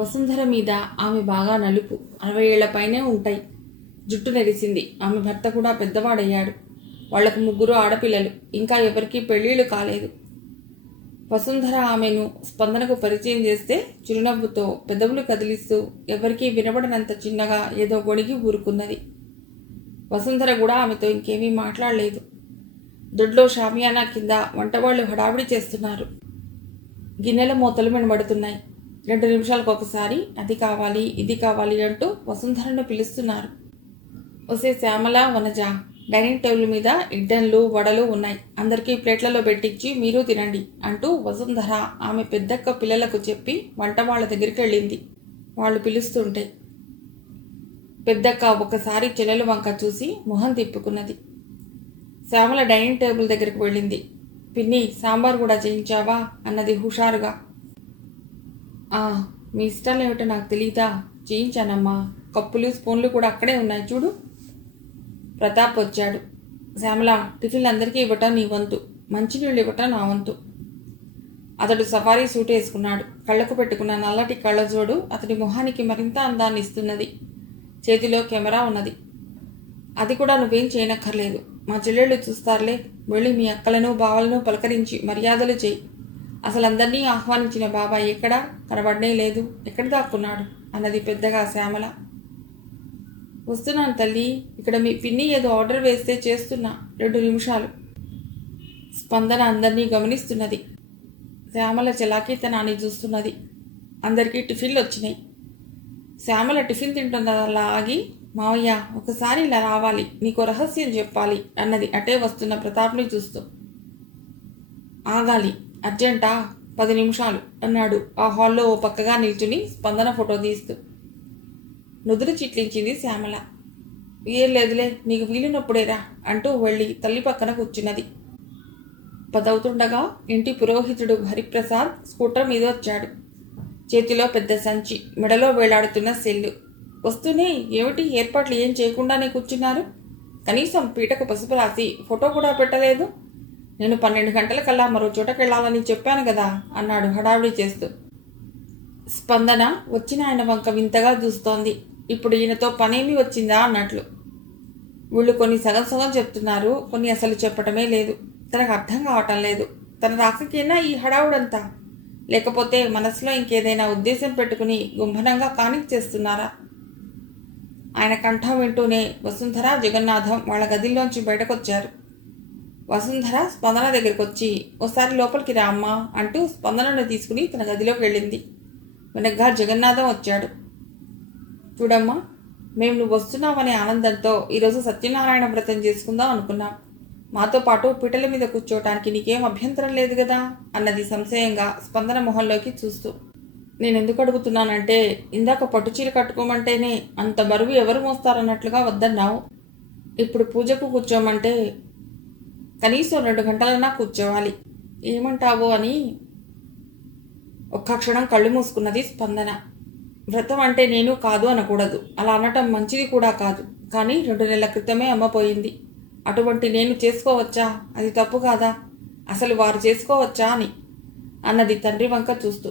వసుంధర మీద ఆమె బాగా నలుపు, 60 ఏళ్ల పైనే ఉంటాయి. జుట్టు నెరిసింది. ఆమె భర్త కూడా పెద్దవాడయ్యాడు. వాళ్లకు 3 ఆడపిల్లలు. ఇంకా ఎవరికీ పెళ్ళిళ్ళు కాలేదు. వసుంధర ఆమెను స్పందనకు పరిచయం చేస్తే చిరునవ్వుతో పెదవులు కదిలిస్తూ ఎవరికీ వినబడనంత చిన్నగా ఏదో గొణిగి ఊరుకున్నది. వసుంధర కూడా ఆమెతో ఇంకేమీ మాట్లాడలేదు. దొడ్లో షామియానా కింద వంటవాళ్లు హడావిడి చేస్తున్నారు. గిన్నెల మూతలు వినబడుతున్నాయి. 2 నిమిషాలకు ఒకసారి అది కావాలి ఇది కావాలి అంటూ వసుంధరను పిలుస్తున్నారు. ఒసే శ్యామల, వనజ, డైనింగ్ టేబుల్ మీద ఇడ్డన్లు వడలు ఉన్నాయి. అందరికీ ప్లేట్లలో పెట్టించి మీరు తినండి అంటూ వసుంధర ఆమె పెద్దక్క పిల్లలకు చెప్పి వంట వాళ్ళ దగ్గరికి వెళ్ళింది. వాళ్ళు పిలుస్తుంటే పెద్దక్క ఒకసారి చెల్లెలు వంక చూసి మొహం తిప్పుకున్నది. శ్యామల డైనింగ్ టేబుల్ దగ్గరికి వెళ్ళింది. పిన్ని, సాంబార్ కూడా చేయించావా అన్నది హుషారుగా. మీ ఇష్టాలు ఏమిటో నాకు తెలియదా? చేయించానమ్మా. కప్పులు స్పూన్లు కూడా అక్కడే ఉన్నాయి చూడు. ప్రతాప్ వచ్చాడు. శ్యామల, టిఫిన్లు అందరికీ ఇవ్వటం నీ వంతు, మంచినీళ్ళు ఇవ్వటం నా వంతు. అతడు సఫారీ సూట్ వేసుకున్నాడు. కళ్ళకు పెట్టుకున్న నల్లటి కళ్ళజోడు అతడి మొహానికి మరింత అందాన్ని ఇస్తున్నది. చేతిలో కెమెరా ఉన్నది. అది కూడా నువ్వేం చేయనక్కర్లేదు. మా చెల్లెళ్ళు చూస్తారులే. వెళ్ళి మీ అక్కలను బావలను పలకరించి మర్యాదలు చేయి. అసలు అందరినీ ఆహ్వానించిన బాబాయ్ ఎక్కడా కనబడనే లేదు. ఎక్కడ దాక్కున్నాడు అన్నది పెద్దగా శ్యామల. వస్తున్నాను తల్లి. ఇక్కడ మీ పిన్ని ఏదో ఆర్డర్ వేస్తే చేస్తున్నా. 2 నిమిషాలు. స్పందన అందరినీ గమనిస్తున్నది. శ్యామల చలాకీతనాన్ని చూస్తున్నది. అందరికీ టిఫిన్లు వచ్చినాయి. శ్యామల టిఫిన్ తింటున్నదల్లా ఆగి, మావయ్య ఒకసారి ఇలా రావాలి, నీకో రహస్యం చెప్పాలి అన్నది అటే వస్తున్న ప్రతాప్ని చూస్తూ. ఆగాలి, అర్జెంటా? 10 నిమిషాలు అన్నాడు ఆ హాల్లో ఓ పక్కగా నిల్చుని స్పందన ఫోటో తీస్తూ. నుదురు చిట్లించింది శ్యామల. ఏం లేదులే, నీకు వీలునప్పుడేరా అంటూ వెళ్ళి తల్లి పక్కన కూర్చున్నది. 10 అవుతుండగా ఇంటి పురోహితుడు హరిప్రసాద్ స్కూటర్ మీద వచ్చాడు. చేతిలో పెద్ద సంచి, మెడలో వేలాడుతున్న సెల్లు. వస్తూనే ఏమిటి ఏర్పాట్లు ఏం చేయకుండానే కూర్చున్నారు? కనీసం పీటకు పసుపు రాసి ఫోటో కూడా పెట్టలేదు. నేను 12 గంటలకల్లా మరో చోటకెళ్లాలని చెప్పాను కదా అన్నాడు హడావిడి చేస్తూ. స్పందన వచ్చిన ఆయన వంక వింతగా చూస్తోంది. ఇప్పుడు ఈయనతో పనేమీ వచ్చిందా అన్నట్లు. వీళ్ళు కొన్ని సగం సగం చెప్తున్నారు, కొన్ని అసలు చెప్పటమే లేదు. తనకు అర్థం కావటం లేదు. తన రాకకేనా ఈ హడావుడంతా? లేకపోతే మనసులో ఇంకేదైనా ఉద్దేశం పెట్టుకుని గుంభనంగా కానిచ్చేస్తున్నారా? ఆయన కంఠం వింటూనే వసుంధర, జగన్నాథం వాళ్ళ గదిలోంచి బయటకొచ్చారు. వసుంధర స్పందన దగ్గరికి వచ్చి, ఓసారి లోపలికి రా అమ్మా అంటూ స్పందనను తీసుకుని తన గదిలోకి వెళ్ళింది. వెనగ్గా జగన్నాథం వచ్చాడు. చూడమ్మా, మేము నువ్వు వస్తున్నావనే ఆనందంతో ఈరోజు సత్యనారాయణ వ్రతం చేసుకుందాం అనుకున్నాం. మాతో పాటు పీటల మీద కూర్చోవటానికి నీకేం అభ్యంతరం లేదు కదా అన్నది సంశయంగా స్పందన మొహంలోకి చూస్తూ. నేనెందుకు అడుగుతున్నానంటే, ఇందాక పట్టుచీర కట్టుకోమంటేనే అంత బరువు ఎవరు మోస్తారన్నట్లుగా వద్దన్నావు. ఇప్పుడు పూజకు కూర్చోమంటే కనీసం 2 గంటలన్నా కూర్చోవాలి. ఏమంటావో అని. ఒక్క క్షణం కళ్ళు మూసుకున్నది స్పందన. వ్రతం అంటే నేను కాదు అనకూడదు. అలా అనటం మంచిది కూడా కాదు. కానీ 2 నెలల క్రితమే అమ్మ పోయింది. అటువంటి నేను చేసుకోవచ్చా? అది తప్పు కాదా? అసలు వారు చేసుకోవచ్చా అని అన్నది తండ్రి వంక చూస్తూ.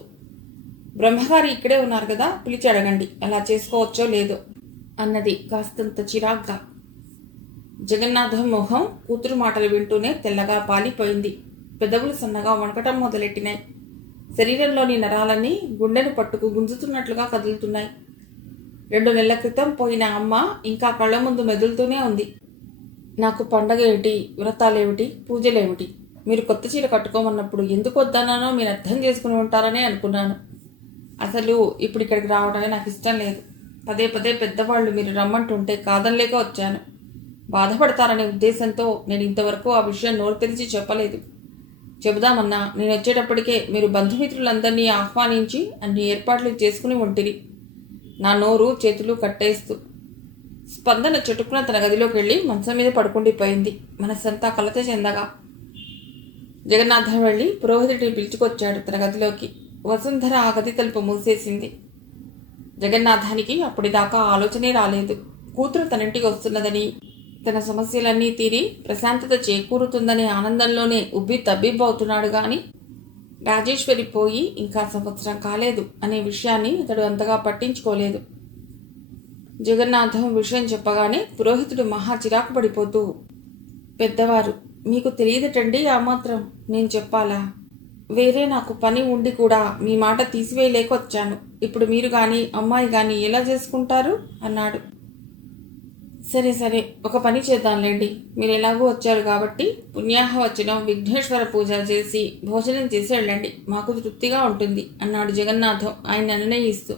బ్రహ్మగారి ఇక్కడే ఉన్నారు కదా, పిలిచి అడగండి అలా చేసుకోవచ్చో లేదో అన్నది కాస్తంత చిరాగ్గా. జగన్నాథం మొహం కూతురు మాటలు వింటూనే తెల్లగా పాలిపోయింది. పెదవులు సన్నగా వణకటం మొదలెట్టినాయి. శరీరంలోని నరాలన్నీ గుండెను పట్టుకు గుంజుతున్నట్లుగా కదులుతున్నాయి. 2 నెలల క్రితం పోయిన అమ్మ ఇంకా కళ్ళ ముందు మెదులుతూనే ఉంది. నాకు పండగ ఏమిటి, వ్రతాలేమిటి, పూజలేమిటి? మీరు కొత్త చీర కట్టుకోమన్నప్పుడు ఎందుకు వద్దన్నానో మీరు అర్థం చేసుకుని ఉంటారనే అనుకున్నాను. అసలు ఇప్పుడు ఇక్కడికి రావడమే నాకు ఇష్టం లేదు. పదే పదే పెద్దవాళ్ళు మీరు రమ్మంటుంటే కాదనలేక వచ్చాను. బాధపడతారనే ఉద్దేశంతో నేను ఇంతవరకు ఆ విషయం నోరు తెరిచి చెప్పలేదు. చెబుదామన్నా నేను వచ్చేటప్పటికే మీరు బంధుమిత్రులందరినీ ఆహ్వానించి అన్ని ఏర్పాట్లు చేసుకుని ఉంటిరి. నా నోరు చేతులు కట్టేస్తూ స్పందన చుట్టుకున్న తన గదిలోకి వెళ్ళి మంచం మీద పడుకుండిపోయింది. మనస్సంతా కలత చెందగా. జగన్నాథం వెళ్ళి పురోహితుడిని పిలుచుకొచ్చాడు తన గదిలోకి. వసుంధర ఆ గది తలుపు మూసేసింది. జగన్నాథానికి అప్పటిదాకా ఆలోచనే రాలేదు. కూతురు తనింటికి వస్తున్నదని, తన సమస్యలన్నీ తీరి ప్రశాంతత చేకూరుతుందనే ఆనందంలోనే ఉబ్బి తబ్బిబ్బవుతున్నాడు గాని రాజేశ్వరి పోయి ఇంకా సంవత్సరం కాలేదు అనే విషయాన్ని అతడు అంతగా పట్టించుకోలేదు. జగన్నాథం విషయం చెప్పగానే పురోహితుడు మహా చిరాకు పడిపోతూ, పెద్దవారు, మీకు తెలియదటండి ఆ మాత్రం, నేను చెప్పాలా? వేరే నాకు పని ఉండి కూడా మీ మాట తీసివేయలేక వచ్చాను. ఇప్పుడు మీరు కానీ అమ్మాయి కానీ ఎలా చేసుకుంటారు అన్నాడు. సరే సరే, ఒక పని చేద్దాంలేండి. మీరు ఎలాగూ వచ్చారు కాబట్టి పుణ్యాహవచనం విఘ్నేశ్వర పూజ చేసి భోజనం చేసి వెళ్ళండి, మాకు తృప్తిగా ఉంటుంది అన్నాడు జగన్నాథం ఆయన నిర్ణయిస్తూ.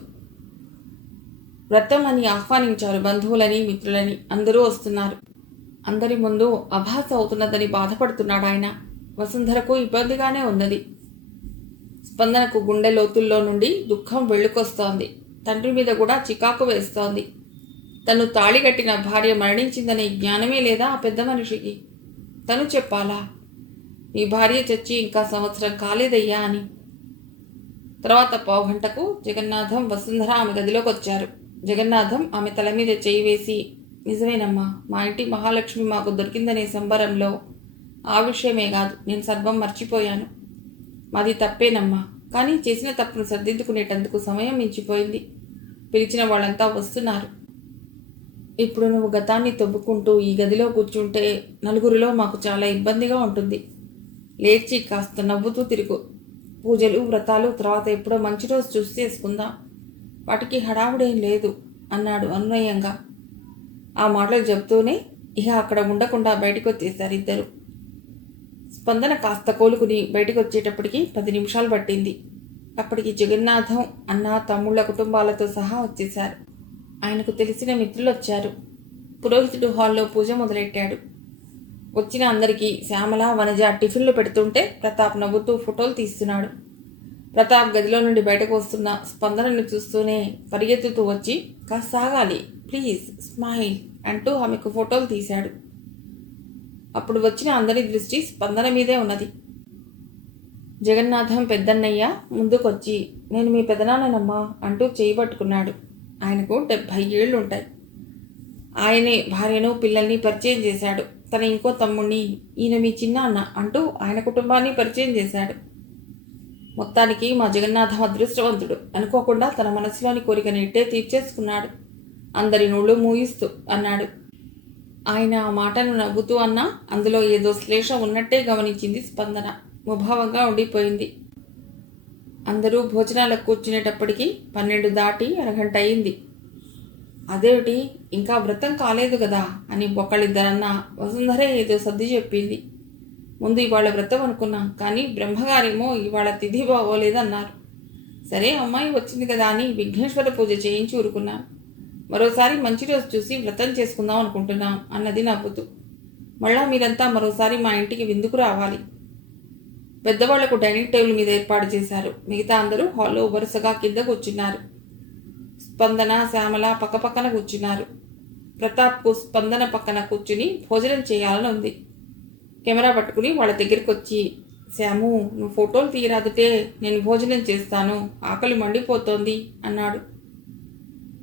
వ్రతం అని ఆహ్వానించారు బంధువులని మిత్రులని. అందరూ వస్తున్నారు. అందరి ముందు అభాస అవుతున్నదని బాధపడుతున్నాడు ఆయన. వసుంధరకు ఇబ్బందిగానే ఉన్నది. స్పందనకు గుండె లోతుల్లో నుండి దుఃఖం వెళ్ళుకొస్తోంది. తండ్రి మీద కూడా చికాకు వేస్తోంది. తను తాళిగట్టిన భార్య మరణించిందనే జ్ఞానమే లేదా ఆ పెద్ద మనిషికి? తను చెప్పాలా, నీ భార్య చచ్చి ఇంకా సంవత్సరం కాలేదయ్యా అని. తర్వాత పావుగంటకు జగన్నాథం వసుంధర ఆమె గదిలోకి వచ్చారు. జగన్నాథం ఆమె తల మీద చేయి వేసి, నిజమేనమ్మా, మా ఇంటి మహాలక్ష్మి మాకు దొరికిందనే సంబరంలో ఆ విషయమే కాదు, నేను సర్వం మర్చిపోయాను. మాది తప్పేనమ్మా, కానీ చేసిన తప్పును సర్దిద్దుకునేటందుకు సమయం మించిపోయింది. పిలిచిన వాళ్ళంతా వస్తున్నారు. ఇప్పుడు నువ్వు గతాన్ని తవ్వుకుంటూ ఈ గదిలో కూర్చుంటే నలుగురిలో మాకు చాలా ఇబ్బందిగా ఉంటుంది. లేచి కాస్త నవ్వుతూ తిరుగు. పూజలు వ్రతాలు తర్వాత ఎప్పుడో మంచి రోజు చూసి చేసుకుందాం, వాటికి హడావుడేం లేదు అన్నాడు అనునయంగా. ఆ మాటలు చెబుతూనే ఇక అక్కడ ఉండకుండా బయటకు వచ్చేశారు ఇద్దరు. స్పందన కాస్త కోలుకుని బయటకు వచ్చేటప్పటికి 10 నిమిషాలు పట్టింది. అప్పటికి జగన్నాథం అన్న తమ్ముళ్ళ కుటుంబాలతో సహా వచ్చేశారు. ఆయనకు తెలిసిన మిత్రులు వచ్చారు. పురోహితుడు హాల్లో పూజ మొదలెట్టాడు. వచ్చిన అందరికీ శ్యామల వనజ టిఫిన్లు పెడుతుంటే ప్రతాప్ నవ్వుతూ ఫోటోలు తీస్తున్నాడు. ప్రతాప్ గదిలో నుండి బయటకు వస్తున్న స్పందనను చూస్తూనే పరిగెత్తుతూ వచ్చి, కాస్త ఆగాలి ప్లీజ్, స్మైల్ అంటూ ఆమెకు ఫోటోలు తీశాడు. అప్పుడు వచ్చిన అందరి దృష్టి స్పందన మీదే ఉన్నది. జగన్నాథం పెద్దన్నయ్య ముందుకొచ్చి, నేను మీ పెదనాన్ననమ్మా అంటూ చేయి పట్టుకున్నాడు. ఆయనకు 70 ఏళ్ళు ఉంటాయి. ఆయనే భార్యను పిల్లల్ని పరిచయం చేశాడు. తన ఇంకో తమ్ముణ్ణి, ఈయన మీ చిన్న అన్న అంటూ ఆయన కుటుంబాన్ని పరిచయం చేశాడు. మొత్తానికి మా జగన్నాథం అదృష్టవంతుడు. అనుకోకుండా తన మనసులోని కోరికని ఇట్టే తీర్చేసుకున్నాడు, అందరి నోళ్ళు మూయిస్తూ అన్నాడు. ఆయన ఆ మాటను నవ్వుతూ అన్నా అందులో ఏదో శ్లేషం ఉన్నట్టే గమనించింది స్పందన. ముభావంగా ఉండిపోయింది. అందరూ భోజనాలకు కూర్చునేటప్పటికి 12 దాటి అరగంట అయింది. అదేమిటి, ఇంకా వ్రతం కాలేదు కదా అని ఒకళ్ళిద్దరన్నా వసుంధరే ఏదో సర్ది చెప్పింది. ముందు ఇవాళ వ్రతం అనుకున్నాం, కానీ బ్రహ్మగారేమో ఇవాళ తిథి బాగోలేదన్నారు. సరే అమ్మాయి వచ్చింది కదా అని విఘ్నేశ్వర పూజ చేయించి ఊరుకున్నాం. మరోసారి మంచి రోజు చూసి వ్రతం చేసుకుందాం అనుకుంటున్నాం అన్నది నవ్వుతూ. మళ్ళా మీరంతా మరోసారి మా ఇంటికి విందుకు రావాలి. పెద్దవాళ్లకు డైనింగ్ టేబుల్ మీద ఏర్పాటు చేశారు. మిగతా అందరూ హాల్లో వరుసగా కింద కూర్చున్నారు. స్పందన శ్యామల పక్కపక్కన కూర్చున్నారు. ప్రతాప్కు స్పందన పక్కన కూర్చుని భోజనం చేయాలని ఉంది. కెమెరా పట్టుకుని వాళ్ళ దగ్గరికి వచ్చి, శ్యాము, నువ్వు ఫోటోలు తీయరాదుటే నేను భోజనం చేస్తాను, ఆకలి మండిపోతోంది అన్నాడు.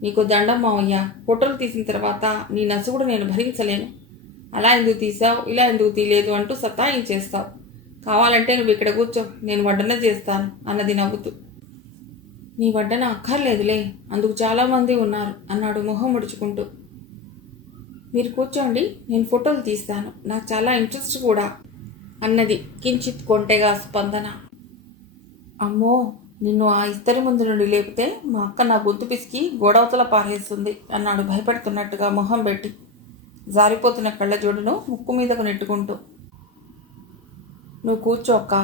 నీకు దండం మావయ్య, ఫోటోలు తీసిన తర్వాత నీ నసుగుడు నేను భరించలేను. అలా ఎందుకు తీసావు, ఇలా ఎందుకు తీయలేదు అంటూ సతాయించేస్తావు. కావాలంటే నువ్వు ఇక్కడ కూర్చో, నేను వడ్డన చేస్తాను అన్నది నవ్వుతూ. నీ వడ్డన అక్కర్లేదులే, అందుకు చాలామంది ఉన్నారు అన్నాడు మొహం ముడుచుకుంటూ. మీరు కూర్చోండి, నేను ఫోటోలు తీస్తాను, నాకు చాలా ఇంట్రెస్ట్ కూడా అన్నది కించిత్ కొంటెగా స్పందన. అమ్మో, నిన్ను ఆ ఇస్తరి ముందు నుండి లేపితే మా అక్క నా గొంతు పిసికి గోడవతల పారేస్తుంది అన్నాడు భయపడుతున్నట్టుగా మొహం పెట్టి, జారిపోతున్న కళ్ళజోడును ముక్కు మీదకు నెట్టుకుంటూ. నువ్వు కూర్చో అక్క.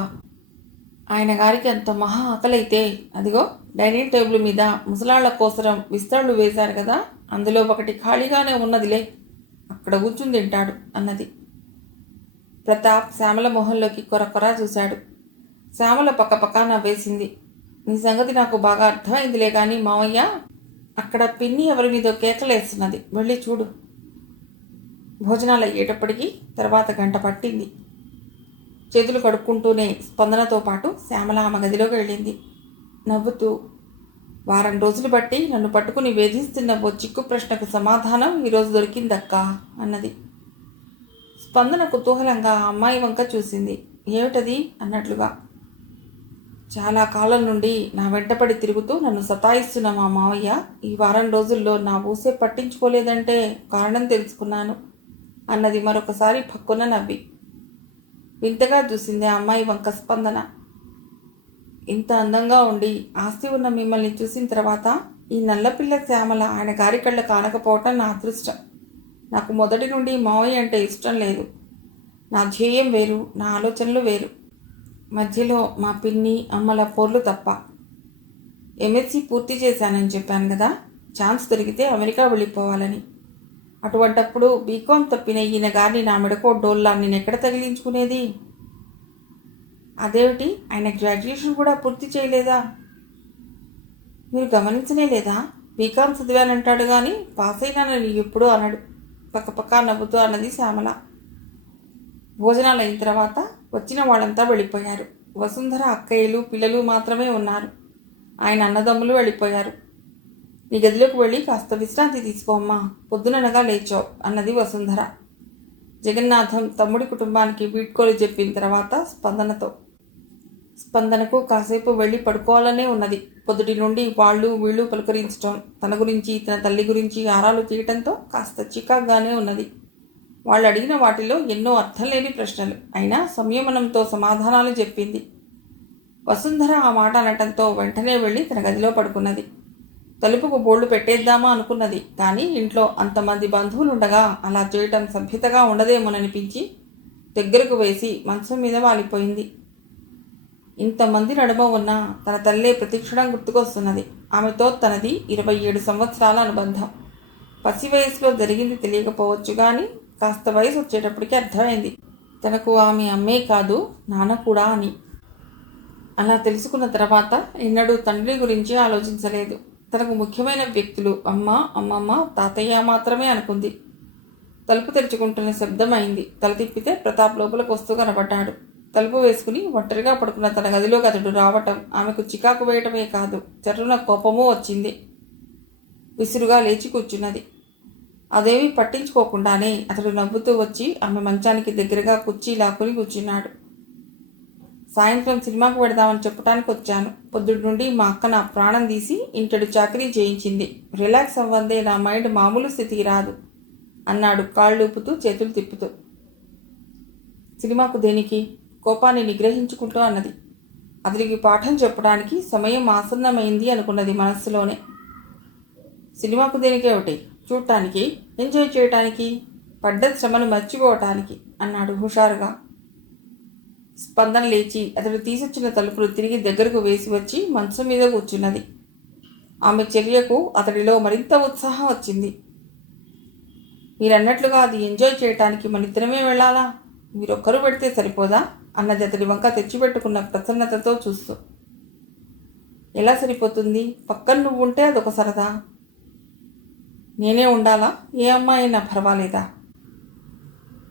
ఆయన గారికి అంత మహా ఆకలైతే అదిగో డైనింగ్ టేబుల్ మీద ముసలాళ్ల కోసరం విస్తళ్ళు వేశారు కదా, అందులో ఒకటి ఖాళీగానే ఉన్నదిలే, అక్కడ కూర్చుని తింటాడు అన్నది. ప్రతాప్ శ్యామల మొహంలోకి కొరకొరా చూశాడు. శ్యామల పక్కపక్క నవ్వేసింది. నీ సంగతి నాకు బాగా అర్థమైందిలే కానీ మావయ్య, అక్కడ పిన్ని ఎవరి మీదో కేకలేస్తున్నది, వెళ్ళి చూడు. భోజనాలు అయ్యేటప్పటికీ తర్వాత గంట పట్టింది. చేతులు కడుక్కుంటూనే స్పందనతో పాటు శ్యామల ఆమె గదిలోకి వెళ్ళింది. నవ్వుతూ, వారం రోజులు బట్టి నన్ను పట్టుకుని వేధిస్తున్న ఓ చిక్కు ప్రశ్నకు సమాధానం ఈరోజు దొరికిందక్కా అన్నది. స్పందన కుతూహలంగా ఆ అమ్మాయి వంక చూసింది. ఏమిటది అన్నట్లుగా. చాలా కాలం నుండి నా వెంటపడి తిరుగుతూ నన్ను సతాయిస్తున్న మా మావయ్య ఈ వారం రోజుల్లో నా ఊసే పట్టించుకోలేదంటే కారణం తెలుసుకున్నాను అన్నది మరొకసారి పక్కున నవ్వి. వింతగా చూసింది ఆ అమ్మాయి వంక స్పందన. ఇంత అందంగా ఉండి ఆస్తి ఉన్న మిమ్మల్ని చూసిన తర్వాత ఈ నల్లపిల్ల శ్యామల ఆయన గారి కళ్ళ కానకపోవటం నా అదృష్టం. నాకు మొదటి నుండి మావయ్య అంటే ఇష్టం లేదు. నా ధ్యేయం వేరు, నా ఆలోచనలు వేరు. మధ్యలో మా పిన్ని అమ్మల పోర్లు తప్ప. ఎంఎస్సి పూర్తి చేశానని చెప్పాను కదా, ఛాన్స్ దొరికితే అమెరికా వెళ్ళిపోవాలని. అటువంటప్పుడు బీకామ్ తప్పిన ఈయన గారిని నా మెడకో డోల్లా నేను ఎక్కడ తగిలించుకునేది? అదేమిటి, ఆయన గ్రాడ్యుయేషన్ కూడా పూర్తి చేయలేదా? మీరు గమనించనే లేదా? బీకామ్ చదివానంటాడు కానీ పాస్ అయినానని ఎప్పుడూ అనడు. పక్కపక్క నవ్వుతూ అన్నది శ్యామల. భోజనాలు అయిన తర్వాత వచ్చిన వాళ్ళంతా వెళ్ళిపోయారు. వసుంధర అక్కయ్యలు పిల్లలు మాత్రమే ఉన్నారు. ఆయన అన్నదమ్ములు వెళ్ళిపోయారు. నీ గదిలోకి వెళ్ళి కాస్త విశ్రాంతి తీసుకోమ్మా, పొద్దుననగా లేచావు అన్నది వసుంధర. జగన్నాథం తమ్ముడి కుటుంబానికి వీడ్కోలు చెప్పిన తర్వాత స్పందనకు కాసేపు వెళ్ళి పడుకోవాలనే ఉన్నది. పొద్దుటి నుండి వాళ్ళు వీళ్ళు పలుకరించడం, తన గురించి తన తల్లి గురించి ఆరాలు తీయటంతో కాస్త చికాగ్గానే ఉన్నది. వాళ్ళు అడిగిన వాటిలో ఎన్నో అర్థం లేని ప్రశ్నలు, అయినా సంయమనంతో సమాధానాలు చెప్పింది. వసుంధర ఆ మాట అనటంతో వెంటనే వెళ్ళి తన గదిలో పడుకున్నది. తలుపుకు బోర్డు పెట్టేద్దామా అనుకున్నది, కానీ ఇంట్లో అంతమంది బంధువులుండగా అలా చేయటం సభ్యతగా ఉండదేమోననిపించి దగ్గరకు వేసి మంచం మీద వాలిపోయింది. ఇంతమంది నడుమ ఉన్నా తన తల్లే ప్రతిక్షణం గుర్తుకొస్తున్నది. ఆమెతో తనది 27 సంవత్సరాల అనుబంధం. పసి వయసులో జరిగింది తెలియకపోవచ్చు కానీ కాస్త వయసు వచ్చేటప్పటికి అర్థమైంది తనకు ఆమె అమ్మే కాదు నాన్న కూడా అని. అలా తెలుసుకున్న తర్వాత ఎన్నడూ తండ్రి గురించి ఆలోచించలేదు. తనకు ముఖ్యమైన వ్యక్తులు అమ్మ, అమ్మమ్మ, తాతయ్య మాత్రమే అనుకుంది. తలుపు తెరుచుకుంటున్న శబ్దం అయింది. తల తిప్పితే ప్రతాప్ లోపలికి వస్తూ కనబడ్డాడు. తలుపు వేసుకుని ఒంటరిగా పడుకున్న తన గదిలోకి అతడు రావటం ఆమెకు చికాకు వేయటమే కాదు, చెర్రున కోపమూ వచ్చింది. విసురుగా లేచి కూర్చున్నది. అదేమీ పట్టించుకోకుండానే అతడు నవ్వుతూ వచ్చి ఆమె మంచానికి దగ్గరగా కుర్చీ లాక్కుని కూర్చున్నాడు. సాయంత్రం సినిమాకు వెడదామని చెప్పడానికి వచ్చాను. పొద్దుటి నుండి మా అక్క నా ప్రాణం తీసి ఇంటడు చాకరీ చేయించింది. రిలాక్స్ అవ్వందే నా మైండ్ మామూలు స్థితికి రాదు అన్నాడు కాళ్ళూపుతూ చేతులు తిప్పుతూ. సినిమాకు దేనికి? కోపాన్ని నిగ్రహించుకుంటూ అన్నది. అతడికి పాఠం చెప్పడానికి సమయం ఆసన్నమైంది అనుకున్నది మనస్సులోనే. సినిమాకు దేనికేమిటి? చూడటానికి, ఎంజాయ్ చేయటానికి, పడ్డ శ్రమను మర్చిపోవటానికి అన్నాడు హుషారుగా. స్పందన లేచి అతడు తీసొచ్చిన తలుపులు తిరిగి దగ్గరకు వేసి వచ్చి మంచం మీద కూర్చున్నది. ఆమె చర్యకు అతడిలో మరింత ఉత్సాహం వచ్చింది. మీరన్నట్లుగా అది ఎంజాయ్ చేయటానికి మనిద్దరమే వెళ్ళాలా? మీరొక్కరు పెడితే సరిపోదా అన్నది అతడి వంక తెచ్చిపెట్టుకున్న ప్రసన్నతతో చూస్తూ. ఎలా సరిపోతుంది? పక్కన నువ్వు ఉంటే అదొక సరదా. నేనే ఉండాలా? ఏ అమ్మాయి అయినా పర్వాలేదా?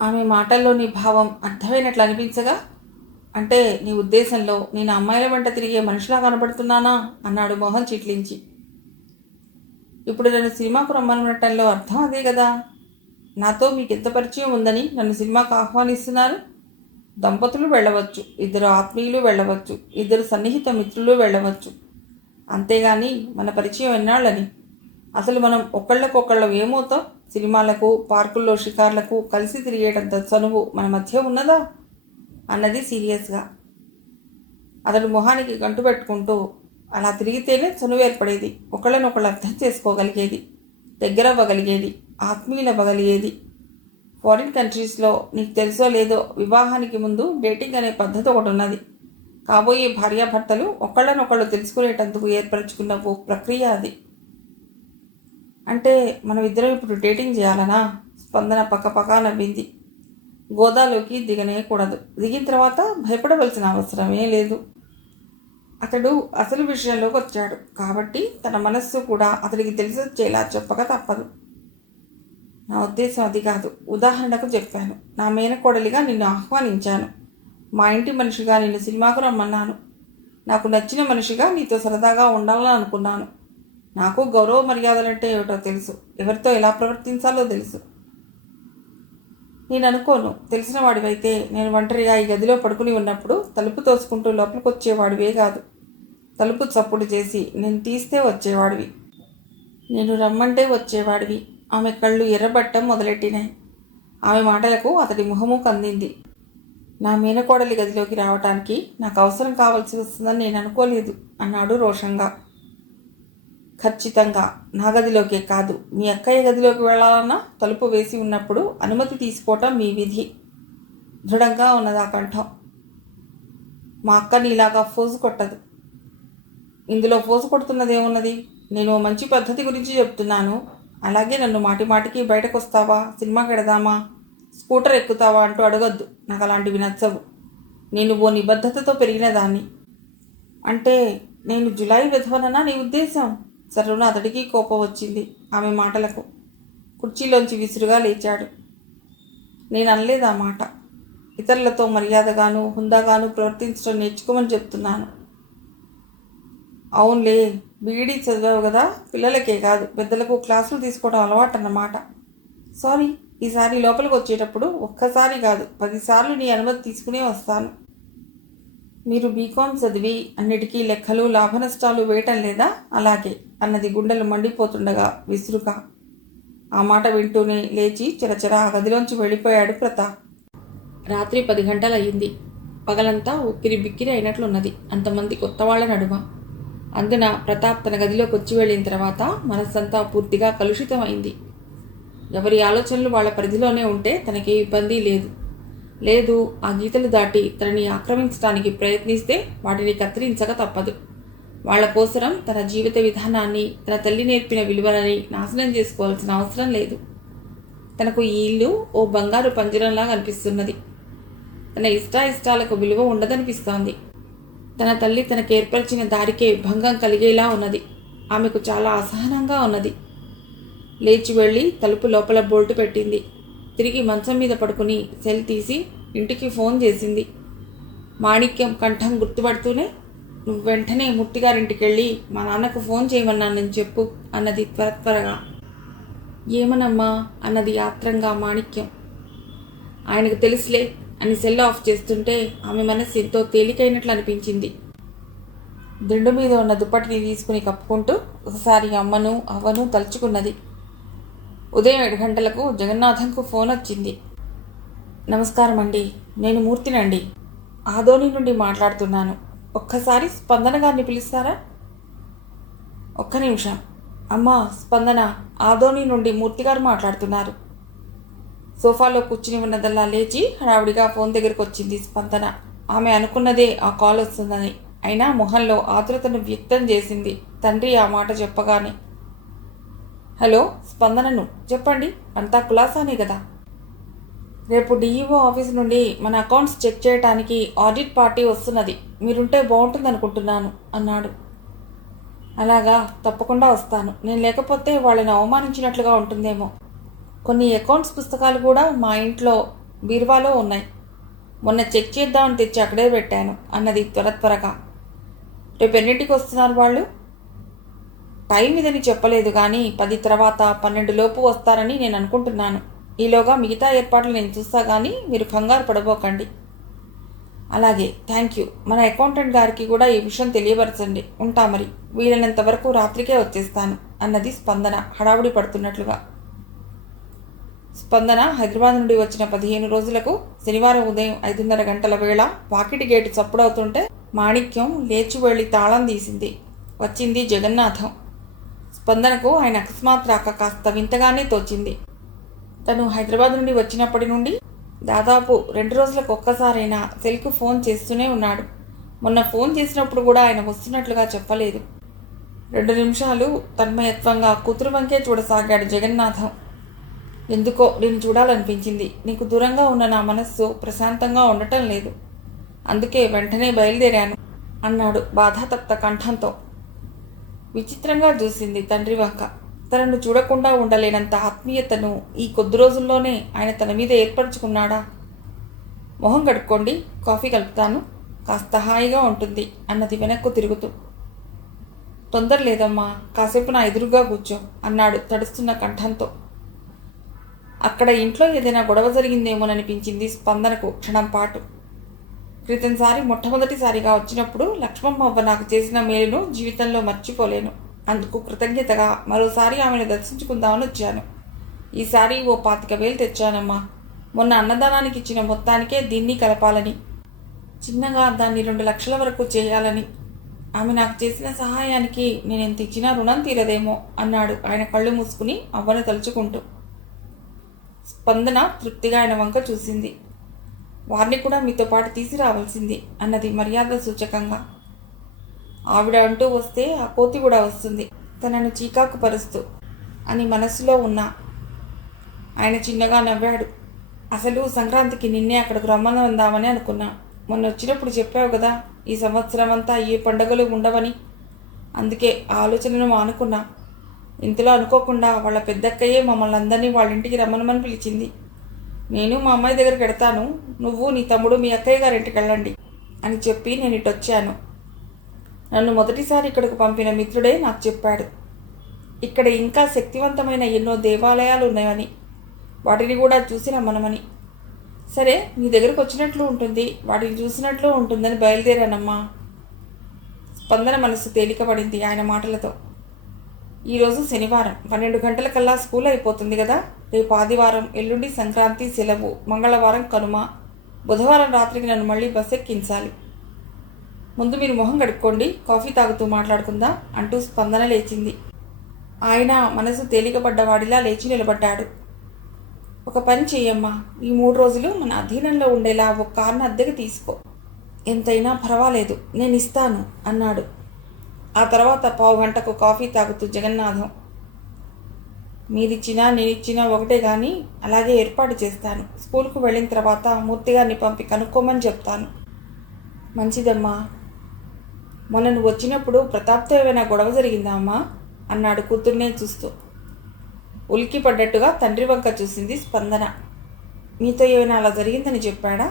ఆమె మాటల్లోని భావం అర్థమైనట్లు అనిపించగా, అంటే నీ ఉద్దేశంలో నేను అమ్మాయిల వెంట తిరిగే మనిషిలా కనబడుతున్నానా అన్నాడు మొహం చిట్లించి. ఇప్పుడు నన్ను సినిమాకు రమ్మనటంలో అర్థం అదే కదా. నాతో మీకు ఎంత పరిచయం ఉందని నన్ను సినిమాకు ఆహ్వానిస్తున్నారు? దంపతులు వెళ్ళవచ్చు, ఇద్దరు ఆత్మీయులు వెళ్ళవచ్చు, ఇద్దరు సన్నిహిత మిత్రులు వెళ్ళవచ్చు. అంతేగాని మన పరిచయం ఎన్నాళ్ళని? అసలు మనం ఒకళ్ళకొకళ్ళం ఏమవుతాం? సినిమాలకు, పార్కుల్లో షికార్లకు కలిసి తిరిగేటంత చనువు మన మధ్య ఉన్నదా అన్నది సీరియస్గా. అతడు మొహానికి గంటు పెట్టుకుంటూ, అలా తిరిగితేనే చనువు ఏర్పడేది, ఒకళ్ళనొకళ్ళు అర్థం చేసుకోగలిగేది, దగ్గరవ్వగలిగేది, ఆత్మీయులవ్వగలిగేది. ఫారిన్ కంట్రీస్లో నీకు తెలుసో లేదో వివాహానికి ముందు డేటింగ్ అనే పద్ధతి ఒకటి ఉన్నది. కాబోయే భార్యాభర్తలు ఒకళ్ళనొకళ్ళు తెలుసుకునేటందుకు ఏర్పరచుకున్న ఓ ప్రక్రియ అది. అంటే మనం ఇద్దరం ఇప్పుడు డేటింగ్ చేయాలనా? స్పందన పక్కపక్క నవ్వింది. గోదాలోకి దిగనేయకూడదు. దిగిన తర్వాత భయపడవలసిన అవసరమే లేదు. అతడు అసలు విషయంలోకి వచ్చాడు కాబట్టి తన మనస్సు కూడా అతడికి తెలిసొచ్చేలా చెప్పక తప్పదు. నా ఉద్దేశం అది కాదు. ఉదాహరణకు చెప్పాను. నా మేనకోడలిగా నిన్ను ఆహ్వానించాను. మా ఇంటి మనిషిగా నిన్ను సినిమాకు రమ్మన్నాను. నాకు నచ్చిన మనిషిగా నీతో సరదాగా ఉండాలని అనుకున్నాను. నాకు గౌరవ మర్యాదలంటే ఏమిటో తెలుసు. ఎవరితో ఎలా ప్రవర్తించాలో తెలుసు. నేను అనుకోను. తెలిసిన వాడివైతే నేను ఒంటరిగా ఈ గదిలో పడుకుని ఉన్నప్పుడు తలుపు తోసుకుంటూ లోపలికి వచ్చేవాడివే కాదు. తలుపు చప్పుడు చేసి నేను తీస్తే వచ్చేవాడివి. నేను రమ్మంటే వచ్చేవాడివి. ఆమె కళ్ళు ఎర్రబట్టం మొదలెట్టినాయి. ఆమె మాటలకు అతడి ముఖము కందింది. నా మేనకోడలి గదిలోకి రావటానికి నాకు అవసరం కావాల్సి వస్తుందని నేను అనుకోలేదు అన్నాడు రోషంగా. ఖచ్చితంగా నా గదిలోకే కాదు, మీ అక్కయ్య గదిలోకి వెళ్ళాలన్నా తలుపు వేసి ఉన్నప్పుడు అనుమతి తీసుకోవటం మీ విధి. దృఢంగా ఉన్నది ఆ కంఠం. మా అక్కని ఇలాగా ఫోజు కొట్టదు. ఇందులో ఫోజు కొడుతున్నదేమున్నది? నేను మంచి పద్ధతి గురించి చెప్తున్నాను. అలాగే నన్ను మాటి మాటికి బయటకు వస్తావా, సినిమాకి వెడదామా, స్కూటర్ ఎక్కుతావా అంటూ అడగొద్దు. నాకు అలాంటివి నచ్చవు. నేను ఓ నిబద్ధతతో పెరిగిన దాన్ని. అంటే నేను జులై విధవనన్నా నీ ఉద్దేశం? సర్రున అతడికి కోపం వచ్చింది ఆమె మాటలకు. కుర్చీలోంచి విసురుగా లేచాడు. నేను అనలేదు ఆ మాట. ఇతరులతో మర్యాదగాను హుందాగాను ప్రవర్తించడం నేర్చుకోమని చెప్తున్నాను. అవునులే, బీఈడీ చదివావు కదా, పిల్లలకే కాదు పెద్దలకు క్లాసులు తీసుకోవడం అలవాటు అన్నమాట. సారీ, ఈసారి లోపలికి వచ్చేటప్పుడు ఒక్కసారి కాదు 10 సార్లు నీ అనుమతి తీసుకునే వస్తాను. మీరు బీకామ్ చదివి అన్నిటికీ లెక్కలు లాభ నష్టాలు వేయటం లేదా? అలాగే అన్నది గుండెలు మండిపోతుండగా విసురుగా. ఆ మాట వింటూనే లేచి చిరచరా ఆ గదిలోంచి వెళ్ళిపోయాడు ప్రతాప్. రాత్రి 10 గంటలయ్యింది. పగలంతా ఉక్కిరి బిక్కిరి అయినట్లున్నది అంతమంది కొత్త వాళ్ల నడుమ. అందున ప్రతాప్ తన గదిలోకి వచ్చి వెళ్ళిన తర్వాత మనస్సంతా పూర్తిగా కలుషితమైంది. ఎవరి ఆలోచనలు వాళ్ళ పరిధిలోనే ఉంటే తనకే ఇబ్బంది లేదు. ఆ గీతలు దాటి తనని ఆక్రమించడానికి ప్రయత్నిస్తే వాటిని కత్తిరించక తప్పదు. వాళ్ల కోసరం తన జీవిత విధానాన్ని, తన తల్లి నేర్పిన విలువలని నాశనం చేసుకోవాల్సిన అవసరం లేదు. తనకు ఈ ఇల్లు ఓ బంగారు పంజరంలా కనిపిస్తున్నది. తన ఇష్టాయిష్టాలకు విలువ ఉండదనిపిస్తోంది. తన తల్లి తనకు ఏర్పరిచిన దారికే భంగం కలిగేలా ఉన్నది. ఆమెకు చాలా అసహనంగా ఉన్నది. లేచి వెళ్ళి తలుపు లోపల బోల్టు పెట్టింది. తిరిగి మంచం మీద పడుకుని సెల్ తీసి ఇంటికి ఫోన్ చేసింది. మాణిక్యం కంఠం గుర్తుపడుతూనే, నువ్వు వెంటనే ముట్టిగారింటికి వెళ్ళి మా నాన్నకు ఫోన్ చేయమన్నానని చెప్పు అన్నది త్వరగా. ఏమనమ్మా అన్నది ఆత్రంగా మాణిక్యం. ఆయనకు తెలుసులే అని సెల్ ఆఫ్ చేస్తుంటే ఆమె మనసు ఎంతో తేలికైనట్లు అనిపించింది. దిండు మీద ఉన్న దుప్పటిని తీసుకుని కప్పుకుంటూ ఒకసారి అమ్మను అవ్వను తలుచుకున్నది. ఉదయం 7 గంటలకు జగన్నాథంకు ఫోన్ వచ్చింది. నమస్కారం అండి, నేను మూర్తినండి. ఆదోని నుండి మాట్లాడుతున్నాను. ఒక్కసారి స్పందన గారిని పిలుస్తారా? ఒక్క నిమిషం. అమ్మా స్పందన, ఆదోని నుండి మూర్తిగారు మాట్లాడుతున్నారు. సోఫాలో కూర్చుని ఉన్నదల్లా లేచి హడావుడిగా ఫోన్ దగ్గరకు వచ్చింది స్పందన. ఆమె అనుకున్నదే ఆ కాల్ వస్తుందని. అయినా మొహంలో ఆతురతను వ్యక్తం చేసింది తండ్రి ఆ మాట చెప్పగానే. హలో, స్పందనను. చెప్పండి, అంతా కులాసానే కదా? రేపు డిఈఓ ఆఫీస్ నుండి మన అకౌంట్స్ చెక్ చేయడానికి ఆడిట్ పార్టీ వస్తున్నది. మీరుంటే బాగుంటుందనుకుంటున్నాను అన్నాడు. అలాగా, తప్పకుండా వస్తాను. నేను లేకపోతే వాళ్ళని అవమానించినట్లుగా ఉంటుందేమో. కొన్ని అకౌంట్స్ పుస్తకాలు కూడా మా ఇంట్లో బీరువాలో ఉన్నాయి. మొన్న చెక్ చేద్దామని తెచ్చి అక్కడే పెట్టాను అన్నది త్వరగా. రేపు ఎన్నింటికి వస్తున్నారు వాళ్ళు? టైం ఇదని చెప్పలేదు కానీ 10 తర్వాత 12 లోపు వస్తారని నేను అనుకుంటున్నాను. ఈలోగా మిగతా ఏర్పాట్లు నేను చూస్తా కానీ మీరు కంగారు పడబోకండి. అలాగే, థ్యాంక్ యూ. మన అకౌంటెంట్ గారికి కూడా ఈ విషయం తెలియపరచండి. ఉంటా మరి. వీలైనంత వరకు రాత్రికే వచ్చేస్తాను అన్నది స్పందన హడావుడి పడుతున్నట్లుగా. స్పందన హైదరాబాద్ నుండి వచ్చిన 15 రోజులకు శనివారం ఉదయం 5:30 గంటల వేళ వాకిటి గేటు చప్పుడవుతుంటే మాణిక్యం లేచి వెళ్ళి తాళం తీసింది. వచ్చింది జగన్నాథం. స్పందనకు ఆయన అకస్మాత్ రాక కాస్త వింతగానే తోచింది. తను హైదరాబాద్ నుండి వచ్చినప్పటి నుండి దాదాపు 2 రోజులకు ఒక్కసారైనా సెల్కు ఫోన్ చేస్తూనే ఉన్నాడు. మొన్న ఫోన్ చేసినప్పుడు కూడా ఆయన వస్తున్నట్లుగా చెప్పలేదు. 2 నిమిషాలు తన్మయత్వంగా కూతురు వంకే చూడసాగాడు జగన్నాథం. ఎందుకో నేను చూడాలనిపించింది. నీకు దూరంగా ఉన్న నా మనస్సు ప్రశాంతంగా ఉండటం లేదు. అందుకే వెంటనే బయలుదేరాను అన్నాడు బాధాతప్త కంఠంతో. విచిత్రంగా చూసింది తండ్రి వంక. తనను చూడకుండా ఉండలేనంత ఆత్మీయతను ఈ కొద్ది రోజుల్లోనే ఆయన తన మీద ఏర్పరచుకున్నాడా? మొహం కడుక్కోండి, కాఫీ కలుపుతాను, కాస్త హాయిగా ఉంటుంది అన్నది వెనక్కు తిరుగుతూ. తొందర లేదమ్మా, కాసేపు నా ఎదురుగా కూర్చో అన్నాడు తడుస్తున్న కంఠంతో. అక్కడ ఇంట్లో ఏదైనా గొడవ జరిగిందేమోననిపించింది స్పందనకు క్షణం పాటు. క్రితంసారి మొట్టమొదటిసారిగా వచ్చినప్పుడు లక్ష్మమ్మవ్వ నాకు చేసిన మేలును జీవితంలో మర్చిపోలేను. అందుకు కృతజ్ఞతగా మరోసారి ఆమెను దర్శించుకుందామని వచ్చాను. ఈసారి ఓ 25,000 తెచ్చానమ్మా. మొన్న అన్నదానానికి ఇచ్చిన మొత్తానికే దీన్ని కలపాలని, చిన్నగా దాన్ని 2 లక్షల వరకు చేయాలని. ఆమె నాకు చేసిన సహాయానికి నేనెంత ఇచ్చినా రుణం తీరదేమో అన్నాడు ఆయన కళ్ళు మూసుకుని అవ్వను తలుచుకుంటూ. స్పందన తృప్తిగా ఆయన వంక చూసింది. వారిని కూడా మీతో పాటు తీసుకురావాల్సింది అన్నది మర్యాద సూచకంగా. ఆవిడ అంటూ వస్తే ఆ కోతి కూడా వస్తుంది తనను చీకాకు పరుస్తూ అని మనస్సులో ఉన్నా. ఆయన చిన్నగా నవ్వాడు. అసలు సంక్రాంతికి నిన్నే అక్కడికి రమ్మనందామని అనుకున్నా. మొన్న వచ్చినప్పుడు చెప్పావు కదా ఈ సంవత్సరం అంతా ఏ పండుగలు ఉండవని. అందుకే ఆ ఆలోచనను మానుకున్నా. ఇంతలో అనుకోకుండా వాళ్ళ పెద్దక్కయ్యే మమ్మల్ని అందరినీ వాళ్ళ ఇంటికి రమ్మనమని పిలిచింది. నేను మా అమ్మాయి దగ్గరికి వెడతాను, నువ్వు నీ తమ్ముడు మీ అక్కయ్య గారింటికి వెళ్ళండి అని చెప్పి నేను ఇటు వచ్చాను. నన్ను మొదటిసారి ఇక్కడికి పంపిన మిత్రుడే నాకు చెప్పాడు ఇక్కడ ఇంకా శక్తివంతమైన ఎన్నో దేవాలయాలు ఉన్నాయని, వాటిని కూడా చూసి రమ్మనమని. సరే నీ దగ్గరకు వచ్చినట్లు ఉంటుంది, వాటిని చూసినట్లు ఉంటుందని బయలుదేరానమ్మా. స్పందన మనసు తేలికపడింది ఆయన మాటలతో. ఈరోజు శనివారం 12 గంటలకల్లా స్కూల్ అయిపోతుంది కదా. రేపు ఆదివారం, ఎల్లుండి సంక్రాంతి సెలవు, మంగళవారం కనుమ, బుధవారం రాత్రికి నన్ను మళ్ళీ బస్ ఎక్కించాలి. ముందు మీరు మొహం కడుక్కోండి, కాఫీ తాగుతూ మాట్లాడుకుందాం అంటూ స్పందన లేచింది. ఆయన మనసు తేలికపడ్డవాడిలా లేచి నిలబడ్డాడు. ఒక పని చెయ్యమ్మా, ఈ 3 రోజులు మన అధీనంలో ఉండేలా ఒక కార్ను అద్దెకి తీసుకో. ఎంతైనా పర్వాలేదు, నేను ఇస్తాను అన్నాడు. ఆ తర్వాత 15 గంటకు కాఫీ తాగుతూ జగన్నాథం, మీరిచ్చినా నేనిచ్చినా ఒకటే కానీ అలాగే ఏర్పాటు చేస్తాను. స్కూల్కు వెళ్ళిన తర్వాత మూర్తిగారిని పంపి కనుక్కోమని చెప్తాను. మంచిదమ్మా. మొన్న నువ్వు వచ్చినప్పుడు ప్రతాప్తో ఏమైనా గొడవ జరిగిందా అమ్మా అన్నాడు కూతుర్నే చూస్తూ. ఉలికి పడ్డట్టుగా తండ్రి వంక చూసింది స్పందన. మీతో ఏమైనా అలా జరిగిందని చెప్పాడా?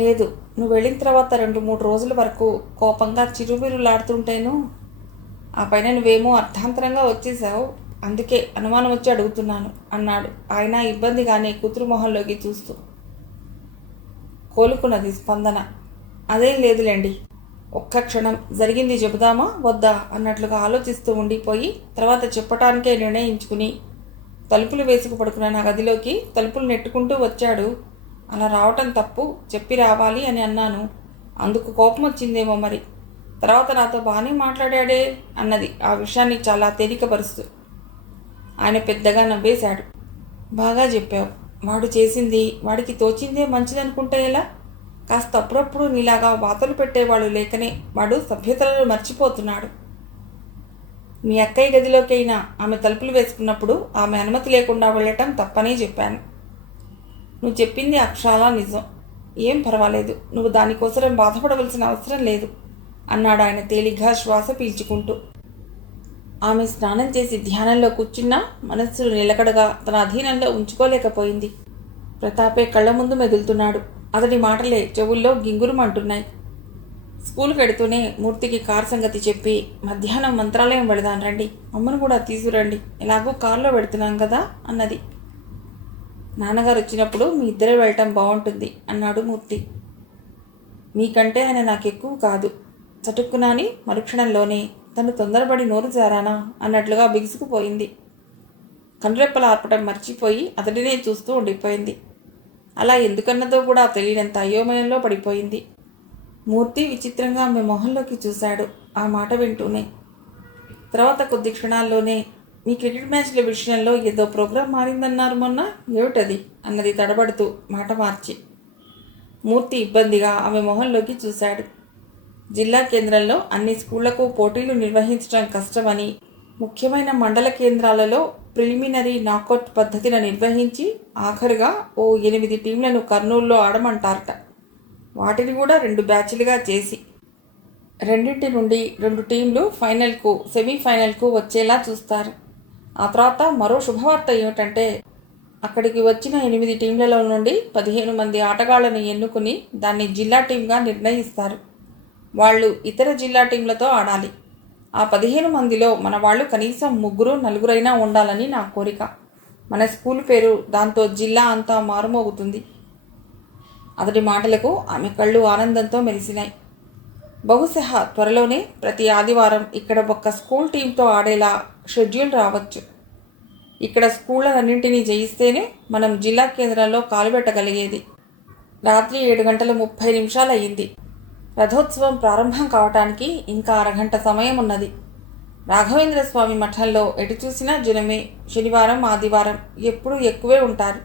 లేదు, నువ్వు వెళ్ళిన తర్వాత 2-3 రోజుల వరకు కోపంగా చిరుమిరులాడుతుంటేను. ఆ పైన నువ్వేమో అర్థాంతరంగా వచ్చేసావు, అందుకే అనుమానం వచ్చి అడుగుతున్నాను అన్నాడు ఆయన ఇబ్బందిగానే కూతురు మొహంలోకి చూస్తూ. కోలుకున్నది స్పందన. అదేం లేదులేండి. ఒక్క క్షణం జరిగింది చెబుదామా వద్దా అన్నట్లుగా ఆలోచిస్తూ ఉండిపోయి తర్వాత చెప్పటానికే నిర్ణయించుకుని తలుపులు వేసుకు పడుకున్న నా గదిలోకి తలుపులు నెట్టుకుంటూ వచ్చాడు. అలా రావటం తప్పు, చెప్పి రావాలి అని అన్నాను. అందుకు కోపం వచ్చిందేమో మరి. తర్వాత నాతో బాగానే మాట్లాడాడే అన్నది ఆ విషయాన్ని చాలా తేలికపరుస్తూ. ఆయన పెద్దగా నవ్వేశాడు. బాగా చెప్పావు. వాడు చేసింది వాడికి తోచిందే మంచిదనుకుంటే ఎలా? కాస్త అప్పుడప్పుడు నీలాగా వాతలు పెట్టేవాళ్ళు లేకనే వాడు సభ్యతలను మర్చిపోతున్నాడు. మీ అక్కయ్య గదిలోకైనా ఆమె తలుపులు వేసుకున్నప్పుడు ఆమె అనుమతి లేకుండా వెళ్ళటం తప్పనే చెప్పాను. నువ్వు చెప్పింది అక్షరాలా నిజం. ఏం పర్వాలేదు, నువ్వు దానికోసం బాధపడవలసిన అవసరం లేదు అన్నాడు ఆయన తేలిగ్గా శ్వాస పీల్చుకుంటూ. ఆమె స్నానం చేసి ధ్యానంలో కూర్చున్నా మనస్సును నిలకడగా తన అధీనంలో ఉంచుకోలేకపోయింది. ప్రతాపే కళ్ళ ముందు మెదులుతున్నాడు. అతడి మాటలే చెవుల్లో గింగురుమంటున్నాయి. స్కూల్కి వెడుతూనే మూర్తికి కారు సంగతి చెప్పి మధ్యాహ్నం మంత్రాలయం వెళదాం రండి, అమ్మను కూడా తీసుకురండి, ఎలాగో కారులో వెడుతున్నాం కదా అన్నది. నాన్నగారు వచ్చినప్పుడు మీ ఇద్దరే వెళ్ళటం బాగుంటుంది అన్నాడు మూర్తి. మీకంటే ఆయన నాకెక్కువ కాదు. చటుక్కునాని మరుక్షణంలోనే తను తొందరపడి నోరు జారానా అన్నట్లుగా బిగుసుకుపోయింది. కనురెప్పల ఆర్పటం మర్చిపోయి అతడినే చూస్తూ ఉండిపోయింది. అలా ఎందుకన్నదో కూడా తెలియనంత అయోమయంలో పడిపోయింది. మూర్తి విచిత్రంగా ఆమె మొహంలోకి చూశాడు ఆ మాట వింటూనే. తర్వాత కొద్ది క్షణాల్లోనే మీ క్రికెట్ మ్యాచ్ల విషయంలో ఏదో ప్రోగ్రాం మారిందన్నారు మొన్న, ఏమిటది అన్నది తడబడుతూ మాట మార్చి. మూర్తి ఇబ్బందిగా ఆమె మొహంలోకి చూశాడు. జిల్లా కేంద్రంలో అన్ని స్కూళ్లకు పోటీలు నిర్వహించడం కష్టమని ముఖ్యమైన మండల కేంద్రాలలో ప్రిలిమినరీ నాకౌట్ పద్ధతిని నిర్వహించి ఆఖరుగా ఓ 8 టీంలను కర్నూలులో ఆడమంటారట. వాటిని కూడా 2 బ్యాచ్లుగా చేసి 2 నుండి 2 టీంలు ఫైనల్కు సెమీఫైనల్కు వచ్చేలా చూస్తారు. ఆ తర్వాత మరో శుభవార్త ఏమిటంటే అక్కడికి వచ్చిన 8 టీంలలో నుండి 15 మంది ఆటగాళ్లను ఎన్నుకుని దాన్ని జిల్లా టీంగా నిర్ణయిస్తారు. వాళ్ళు ఇతర జిల్లా టీంలతో ఆడాలి. ఆ 15 మందిలో మన వాళ్ళు కనీసం 3-4 ఉండాలని నా కోరిక. మన స్కూల్ పేరు దాంతో జిల్లా అంతా మారుమోగుతుంది. అతడి మాటలకు ఆమె కళ్ళు ఆనందంతో మెరిసినాయి. బహుశా త్వరలోనే ప్రతి ఆదివారం ఇక్కడ ఒక్క స్కూల్ టీంతో ఆడేలా షెడ్యూల్ రావచ్చు. ఇక్కడ స్కూళ్ళన్నింటినీ జయిస్తేనే మనం జిల్లా కేంద్రంలో కాలుపెట్టగలిగేది. రాత్రి 7:30 అయ్యింది. రథోత్సవం ప్రారంభం కావటానికి ఇంకా అరగంట సమయం ఉన్నది. రాఘవేంద్ర స్వామి మఠంలో ఎటు చూసినా జనమే. శనివారం ఆదివారం ఎప్పుడూ ఎక్కువే ఉంటారు.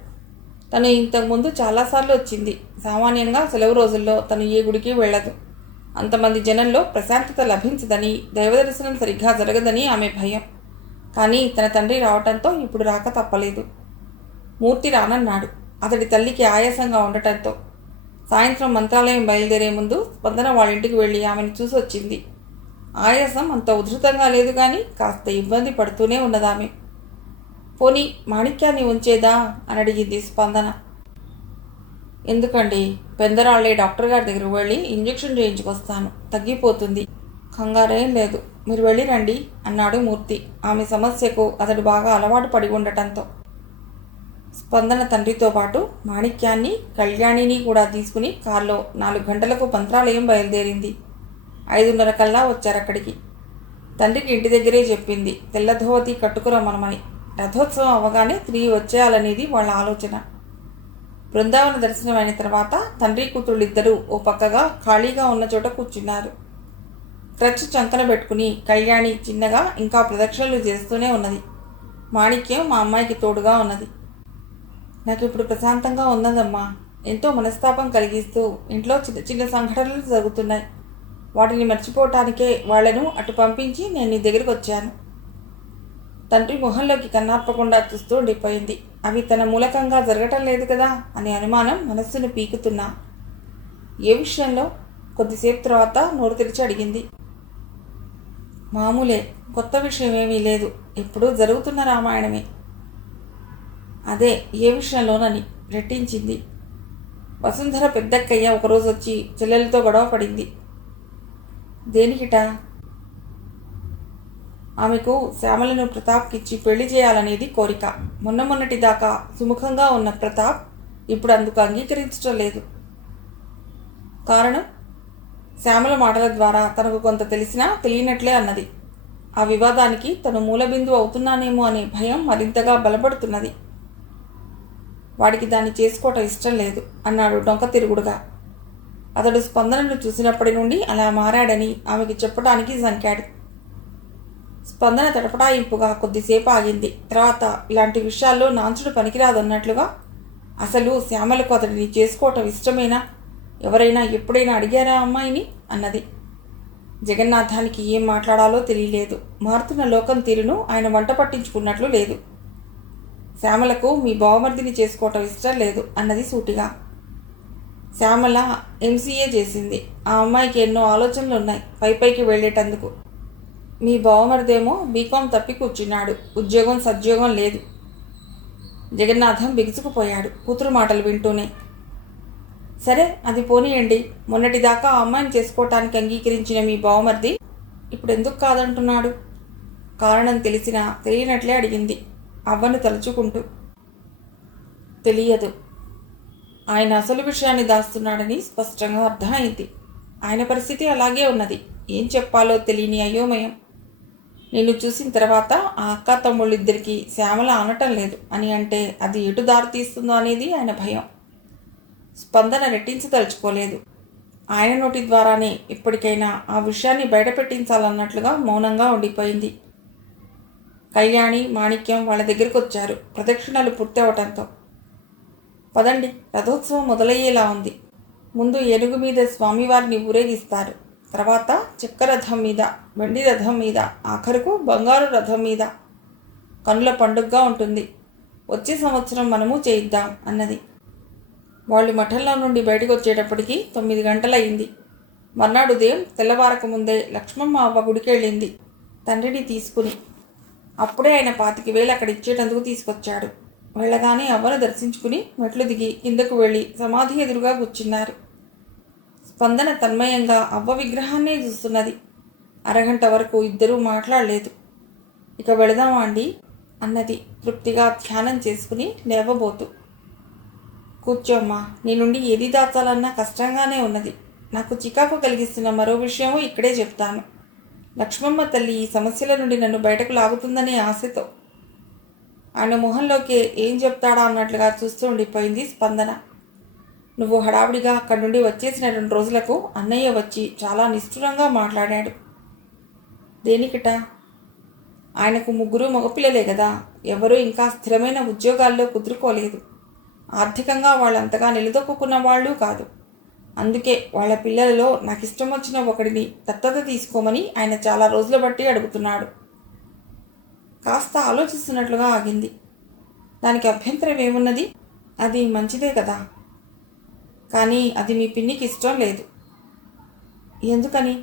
తను ఇంతకుముందు చాలాసార్లు వచ్చింది. సామాన్యంగా సెలవు రోజుల్లో తను ఏ గుడికి వెళ్ళదు. అంతమంది జనంలో ప్రశాంతత లభించదని, దైవదర్శనం సరిగ్గా జరగదని ఆమె భయం. కానీ తన తండ్రి రావటంతో ఇప్పుడు రాక తప్పలేదు. మూర్తి రానన్నాడు. అతడి తల్లికి ఆయాసంగా ఉండటంతో సాయంత్రం మంత్రాలయం బయలుదేరే ముందు స్పందన వాళ్ళ ఇంటికి వెళ్ళి ఆమెను చూసి వచ్చింది. ఆయాసం అంత ఉధృతంగా లేదు, కానీ కాస్త ఇబ్బంది పడుతూనే ఉన్నదామె. పోనీ మాణిక్యాన్ని ఉంచేదా అని అడిగింది స్పందన. ఎందుకండి, పెందరాళ్లే డాక్టర్ గారి దగ్గరకు వెళ్ళి ఇంజెక్షన్ చేయించుకొస్తాను, తగ్గిపోతుంది, కంగారేం లేదు, మీరు వెళ్ళి రండి అన్నాడు మూర్తి. ఆమె సమస్యకు అతడు బాగా అలవాటు పడి ఉండటంతో. స్పందన తండ్రితో పాటు మాణిక్యాన్ని, కళ్యాణిని కూడా తీసుకుని కారులో 4 గంటలకు మంత్రాలయం బయలుదేరింది. 5:30 కల్లా వచ్చారక్కడికి. తండ్రికి ఇంటి దగ్గరే చెప్పింది తెల్లధోవతి కట్టుకురమ్మనమని. రథోత్సవం అవగానే తిరిగి వచ్చేయాలనేది వాళ్ళ ఆలోచన. బృందావన దర్శనం అయిన తర్వాత తండ్రి కూతుళ్ళిద్దరూ ఓ పక్కగా ఖాళీగా ఉన్న చోట కూర్చున్నారు. క్రచ్ చంకన పెట్టుకుని కళ్యాణి చిన్నగా ఇంకా ప్రదక్షిణలు చేస్తూనే ఉన్నది. మాణిక్యం మా అమ్మాయికి తోడుగా ఉన్నది. నాకు ఇప్పుడు ప్రశాంతంగా ఉన్నదమ్మా. ఎంతో మనస్తాపం కలిగిస్తూ ఇంట్లో చిన్న చిన్న సంఘటనలు జరుగుతున్నాయి. వాటిని మర్చిపోవటానికే వాళ్లను అటు పంపించి నేను నీ దగ్గరికి వచ్చాను. తండ్రి మొహంలోకి కన్నార్పకుండా చూస్తూ ఉండిపోయింది. అవి తన మూలకంగా జరగటం లేదు కదా అనే అనుమానం మనస్సును పీకుతున్నా. ఏ విషయంలో? కొద్దిసేపు తర్వాత నోరు తెరిచి అడిగింది. మామూలే, కొత్త విషయం ఏమీ లేదు, ఎప్పుడూ జరుగుతున్న రామాయణమే. అదే, ఏ విషయంలోనని రెట్టించింది. వసుంధర పెద్దక్కయ్య ఒకరోజు వచ్చి చెల్లెలతో గొడవ పడింది. దేనికిట? ఆమెకు శ్యామలను ప్రతాప్కిచ్చి పెళ్లి చేయాలనేది కోరిక. మొన్నటి దాకా సుముఖంగా ఉన్న ప్రతాప్ ఇప్పుడు అందుకు అంగీకరించడం లేదు. కారణం? శ్యామల మాటల ద్వారా తనకు కొంత తెలిసినా తెలియనట్లే అన్నది. ఆ వివాదానికి తను మూలబిందువు అవుతున్నానేమో అనే భయం మరింతగా బలపడుతున్నది. వాడికి దాన్ని చేసుకోవటం ఇష్టం లేదు అన్నాడు డొంక తిరుగుడుగా. అతడు స్పందనను చూసినప్పటి నుండి అలా మారాడని ఆమెకి చెప్పడానికి సంకాడు. స్పందన తడపటాయింపుగా కొద్దిసేపు ఆగింది. తర్వాత ఇలాంటి విషయాల్లో నాంచుడు పనికిరాదన్నట్లుగా, అసలు శ్యామలకు అతడిని చేసుకోవటం ఇష్టమేనా? ఎవరైనా ఎప్పుడైనా అడిగారా అమ్మాయిని అన్నది. జగన్నాథానికి ఏం మాట్లాడాలో తెలియలేదు. మారుతున్న లోకం తీరును ఆయన వంట పట్టించుకున్నట్లు లేదు. శ్యామలకు మీ బావమర్దిని చేసుకోవటం ఇష్టం లేదు అన్నది సూటిగా. శ్యామల ఎంసీఏ చేసింది. ఆ అమ్మాయికి ఎన్నో ఆలోచనలు ఉన్నాయి పైకి వెళ్ళేటందుకు. మీ బావమరిదేమో బీకాం తప్పి కూర్చున్నాడు. ఉద్యోగం సద్యోగం లేదు. జగన్నాథం బిగుసుకుపోయాడు కూతురు మాటలు వింటూనే. సరే, అది పోనీయండి. మొన్నటిదాకా ఆ అమ్మాయిని చేసుకోవటానికి అంగీకరించిన మీ బావమరిది ఇప్పుడు ఎందుకు కాదంటున్నాడు? కారణం తెలిసినా తెలియనట్లే అడిగింది అవ్వను తలుచుకుంటూ. తెలియదు. ఆయన అసలు విషయాన్ని దాస్తున్నాడని స్పష్టంగా అర్థమైంది. ఆయన పరిస్థితి అలాగే ఉన్నది. ఏం చెప్పాలో తెలియని అయోమయం. నిన్ను చూసిన తర్వాత ఆ అక్క తమ్ముళ్ళిద్దరికీ శ్యామల అనటం లేదు అని అంటే అది ఎటు దారి తీస్తుందో అనేది ఆయన భయం. స్పందన రెట్టించదలుచుకోలేదు. ఆయన నోటి ద్వారానే ఇప్పటికైనా ఆ విషయాన్ని బయటపెట్టించాలన్నట్లుగా మౌనంగా ఉండిపోయింది. కళ్యాణి, మాణిక్యం వాళ్ళ దగ్గరికి వచ్చారు ప్రదక్షిణలు పూర్తవటంతో. పదండి, రథోత్సవం మొదలయ్యేలా ఉంది. ముందు ఏనుగు మీద స్వామివారిని ఊరేగిస్తారు. తర్వాత చెక్క రథం మీద, వెండి రథం మీద, ఆఖరుకు బంగారు రథం మీద. కనుల పండుగగా ఉంటుంది. వచ్చే సంవత్సరం మనము చేయిద్దాం అన్నది. వాళ్ళు మఠంలో నుండి బయటకు వచ్చేటప్పటికి 9 గంటలయ్యింది. మర్నాడు ఉదయం తెల్లవారక ముందే లక్ష్మమ్మ అవ్వ గుడికెళ్ళింది తండ్రిని తీసుకుని. అప్పుడే ఆయన 25,000 అక్కడ ఇచ్చేటందుకు తీసుకొచ్చాడు. వెళ్ళగానే అవ్వను దర్శించుకుని మెట్లు దిగి కిందకు వెళ్ళి సమాధి ఎదురుగా కూర్చున్నారు. స్పందన తన్మయంగా అవ్వ విగ్రహాన్నే చూస్తున్నది. అరగంట వరకు ఇద్దరూ మాట్లాడలేదు. ఇక వెళదామా అండి అన్నది తృప్తిగా ధ్యానం చేసుకుని లేవబోతూ. కూర్చోమ్మా, నీ నుండి ఏది దాచాలన్నా కష్టంగానే ఉన్నది. నాకు చికాకు కలిగిస్తున్న మరో విషయము ఇక్కడే చెప్తాను. లక్ష్మమ్మ తల్లి ఈ సమస్యల నుండి నన్ను బయటకు లాగుతుందనే ఆశతో. ఆయన మొహంలోకి ఏం చెప్తాడా అన్నట్లుగా చూస్తూ ఉండిపోయింది స్పందన. నువ్వు హడావుడిగా అక్కడి నుండి వచ్చేసిన 2 రోజులకు అన్నయ్య వచ్చి చాలా నిష్ఠురంగా మాట్లాడాడు. దేనికిట? ఆయనకు 3 మగపిల్లలే కదా, ఎవరూ ఇంకా స్థిరమైన ఉద్యోగాల్లో కుదురుకోలేదు. ఆర్థికంగా వాళ్ళంతగా నిలదొక్కున్న వాళ్ళు కాదు. అందుకే వాళ్ళ పిల్లలలో నాకు ఇష్టం వచ్చిన ఒకడిని దత్తత తీసుకోమని ఆయన చాలా రోజుల బట్టి అడుగుతున్నాడు. కాస్త ఆలోచిస్తున్నట్లుగా ఆగింది. దానికి అభ్యంతరం ఏమున్నది? అది మంచిదే కదా. కానీ అది మీ పిన్నికి ఇష్టం లేదు. ఎందుకని?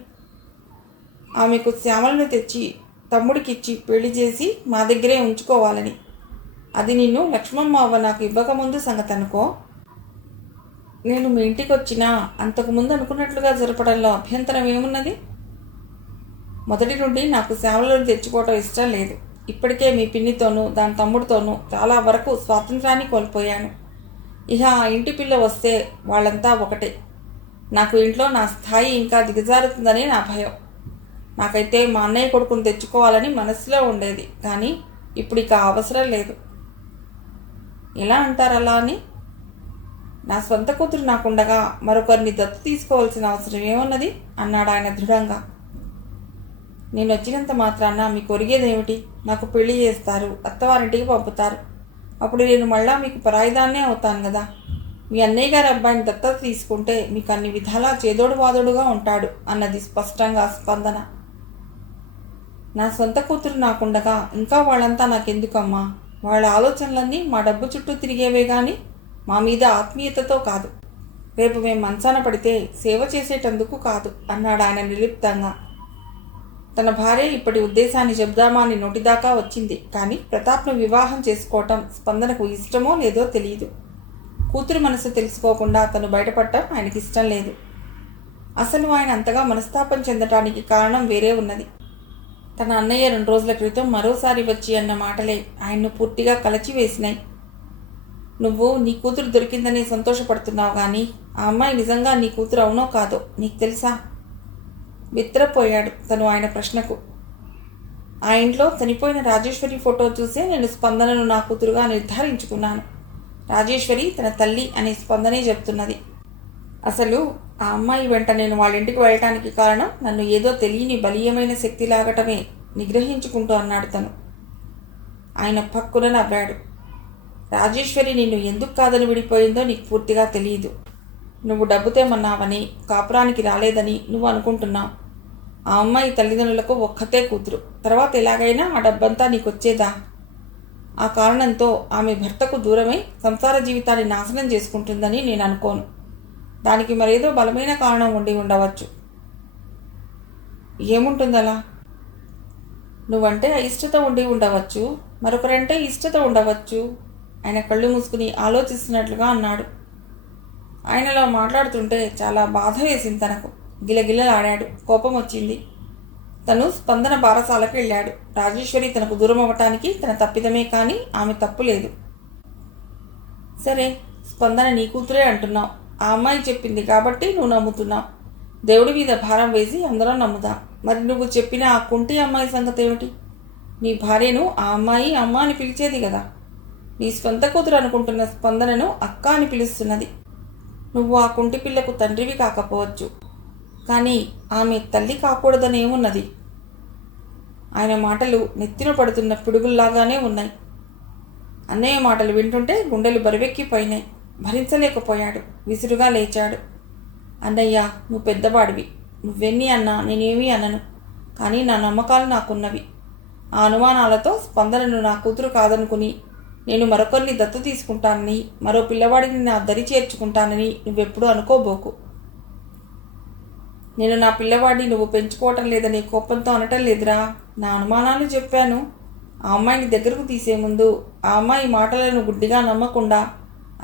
ఆమెకు శ్యామలను తెచ్చి తమ్ముడికిచ్చి పెళ్లి చేసి మా దగ్గరే ఉంచుకోవాలని. అది నిన్ను లక్ష్మమ్మ అవ్వ నాకు ఇవ్వకముందు సంగతి అనుకో. నేను మీ ఇంటికి వచ్చినా అంతకుముందు అనుకున్నట్లుగా జరపడంలో అభ్యంతరం ఏమున్నది? మొదటి నుండి నాకు శ్యామలను తెచ్చుకోవటం ఇష్టం లేదు. ఇప్పటికే మీ పిన్నితోనూ దాని తమ్ముడితోనూ చాలా వరకు స్వాతంత్రాన్ని కోల్పోయాను. ఇక ఆ ఇంటి పిల్ల వస్తే వాళ్ళంతా ఒకటే. నాకు ఇంట్లో నా స్థాయి ఇంకా దిగజారుతుందని నా భయం. నాకైతే మా అన్నయ్య కొడుకుని తెచ్చుకోవాలని మనసులో ఉండేది, కానీ ఇప్పుడు ఇక అవసరం లేదు. ఎలా అంటారలా అని? నా స్వంత కూతురు నాకుండగా మరొకరిని దత్తు తీసుకోవాల్సిన అవసరం ఏమున్నది అన్నాడు ఆయన దృఢంగా. నేను వచ్చినంత మాత్రాన మీకు ఒరిగేదేమిటి? నాకు పెళ్లి చేస్తారు, అత్తవారింటికి పంపుతారు. అప్పుడు నేను మళ్ళా మీకు పరాయిదాన్నే అవుతాను కదా. మీ అన్నయ్య గారి అబ్బాయిని దత్తత తీసుకుంటే మీకు అన్ని విధాలా చేదోడు వాదోడుగా ఉంటాడు అన్నది స్పష్టంగా స్పందన. నా సొంత కూతురు నాకుండగా ఇంకా వాళ్ళంతా నాకెందుకమ్మా? వాళ్ళ ఆలోచనలన్నీ మా డబ్బు చుట్టూ తిరిగేవే కానీ మా మీద ఆత్మీయతతో కాదు. రేపు మేము మంచాన పడితే సేవ చేసేటందుకు కాదు అన్నాడు ఆయన నిర్లిప్తంగా. తన భార్య ఇప్పటి ఉద్దేశాన్ని చెబుదామా అని నోటిదాకా వచ్చింది, కానీ ప్రతాప్ను వివాహం చేసుకోవటం స్పందనకు ఇష్టమో లేదో తెలియదు. కూతురు మనసు తెలుసుకోకుండా తను బయటపడటం ఆయనకి ఇష్టం లేదు. అసలు ఆయన అంతగా మనస్తాపం చెందటానికి కారణం వేరే ఉన్నది. తన అన్నయ్య 2 రోజుల క్రితం మరోసారి వచ్చి అన్న మాటలే ఆయన్ను పూర్తిగా కలచివేసినాయి. నువ్వు నీ కూతురు దొరికిందని సంతోషపడుతున్నావు, కానీ ఆ అమ్మాయి నిజంగా నీ కూతురు అవునో కాదో నీకు తెలుసా? విత్రపోయాడు తను ఆయన ప్రశ్నకు. ఆ ఇంట్లో చనిపోయిన రాజేశ్వరి ఫోటో చూసే నేను స్పందనను నా కూతురుగా నిర్ధారించుకున్నాను. రాజేశ్వరి తన తల్లి అనే స్పందనే చెప్తున్నది. అసలు ఆ అమ్మాయి వెంట నేను వాళ్ళ ఇంటికి వెళ్ళటానికి కారణం నన్ను ఏదో తెలియని బలీయమైన శక్తి లాగటమే నిగ్రహించుకుంటూ అన్నాడు తను. ఆయన పక్కున నవ్వాడు. రాజేశ్వరి నిన్ను ఎందుకు కాదని విడిపోయిందో నీకు పూర్తిగా తెలియదు. నువ్వు డబ్బు తేమన్నావని, కాపురానికి రాలేదని నువ్వు అనుకుంటున్నావు. ఆ అమ్మాయి తల్లిదండ్రులకు ఒక్కతే కూతురు. తర్వాత ఎలాగైనా ఆ డబ్బంతా నీకొచ్చేదా? ఆ కారణంతో ఆమె భర్తకు దూరమై సంసార జీవితాన్ని నాశనం చేసుకుంటుందని నేను అనుకోను. దానికి మరేదో బలమైన కారణం ఉండి ఉండవచ్చు. ఏముంటుందలా? నువ్వంటే అయిష్టత ఉండి ఉండవచ్చు, మరొకరంటే ఇష్టత ఉండవచ్చు. ఆయన కళ్ళు మూసుకుని ఆలోచిస్తున్నట్లుగా అన్నాడు. ఆయనలో మాట్లాడుతుంటే చాలా బాధ వేసింది తనకు. గిలగిలలాడాడు. కోపం వచ్చింది. తను స్పందన బారసాలకు వెళ్ళాడు. రాజేశ్వరి తనకు దూరం అవ్వటానికి తన తప్పిదమే కానీ ఆమె తప్పు లేదు. సరే, స్పందన నీ కూతురే అంటున్నావు. ఆ అమ్మాయి చెప్పింది కాబట్టి నువ్వు నమ్ముతున్నావు. దేవుడి మీద భారం వేసి అందరం నమ్ముదాం. మరి నువ్వు చెప్పిన ఆ కుంటి అమ్మాయి సంగతి ఏమిటి? నీ భార్యను ఆ అమ్మాయి అమ్మ అని పిలిచేది కదా. నీ స్వంత కూతురు అనుకుంటున్న స్పందనను అక్క అని పిలుస్తున్నది. నువ్వు ఆ కుంటి పిల్లకు తండ్రివి కాకపోవచ్చు, కానీ ఆమె తల్లి కాకూడదనేమున్నది? ఆయన మాటలు నెత్తిన పడుతున్న పిడుగుల్లాగానే ఉన్నాయి. అన్నయ్య మాటలు వింటుంటే గుండెలు బరువెక్కిపోయినాయి. భరించలేకపోయాడు. విసురుగా లేచాడు. అన్నయ్య, నువ్వు పెద్దవాడివి. నువ్వెన్ని అన్నా నేనేమీ అనను, కానీ నా నమ్మకాలు నాకున్నవి. ఆ అనుమానాలతో స్పందనను నా కూతురు కాదనుకుని నేను మరొకరిని దత్తు తీసుకుంటానని, మరో పిల్లవాడిని నా దరి చేర్చుకుంటానని నువ్వెప్పుడూ అనుకోబోకు. నేను నా పిల్లవాడిని నువ్వు పెంచుకోవటం లేదనే కోపంతో అనటం లేదురా. నా అనుమానాలు చెప్పాను. ఆ అమ్మాయిని దగ్గరకు తీసే ముందు ఆ అమ్మాయి మాటలను గుడ్డిగా నమ్మకుండా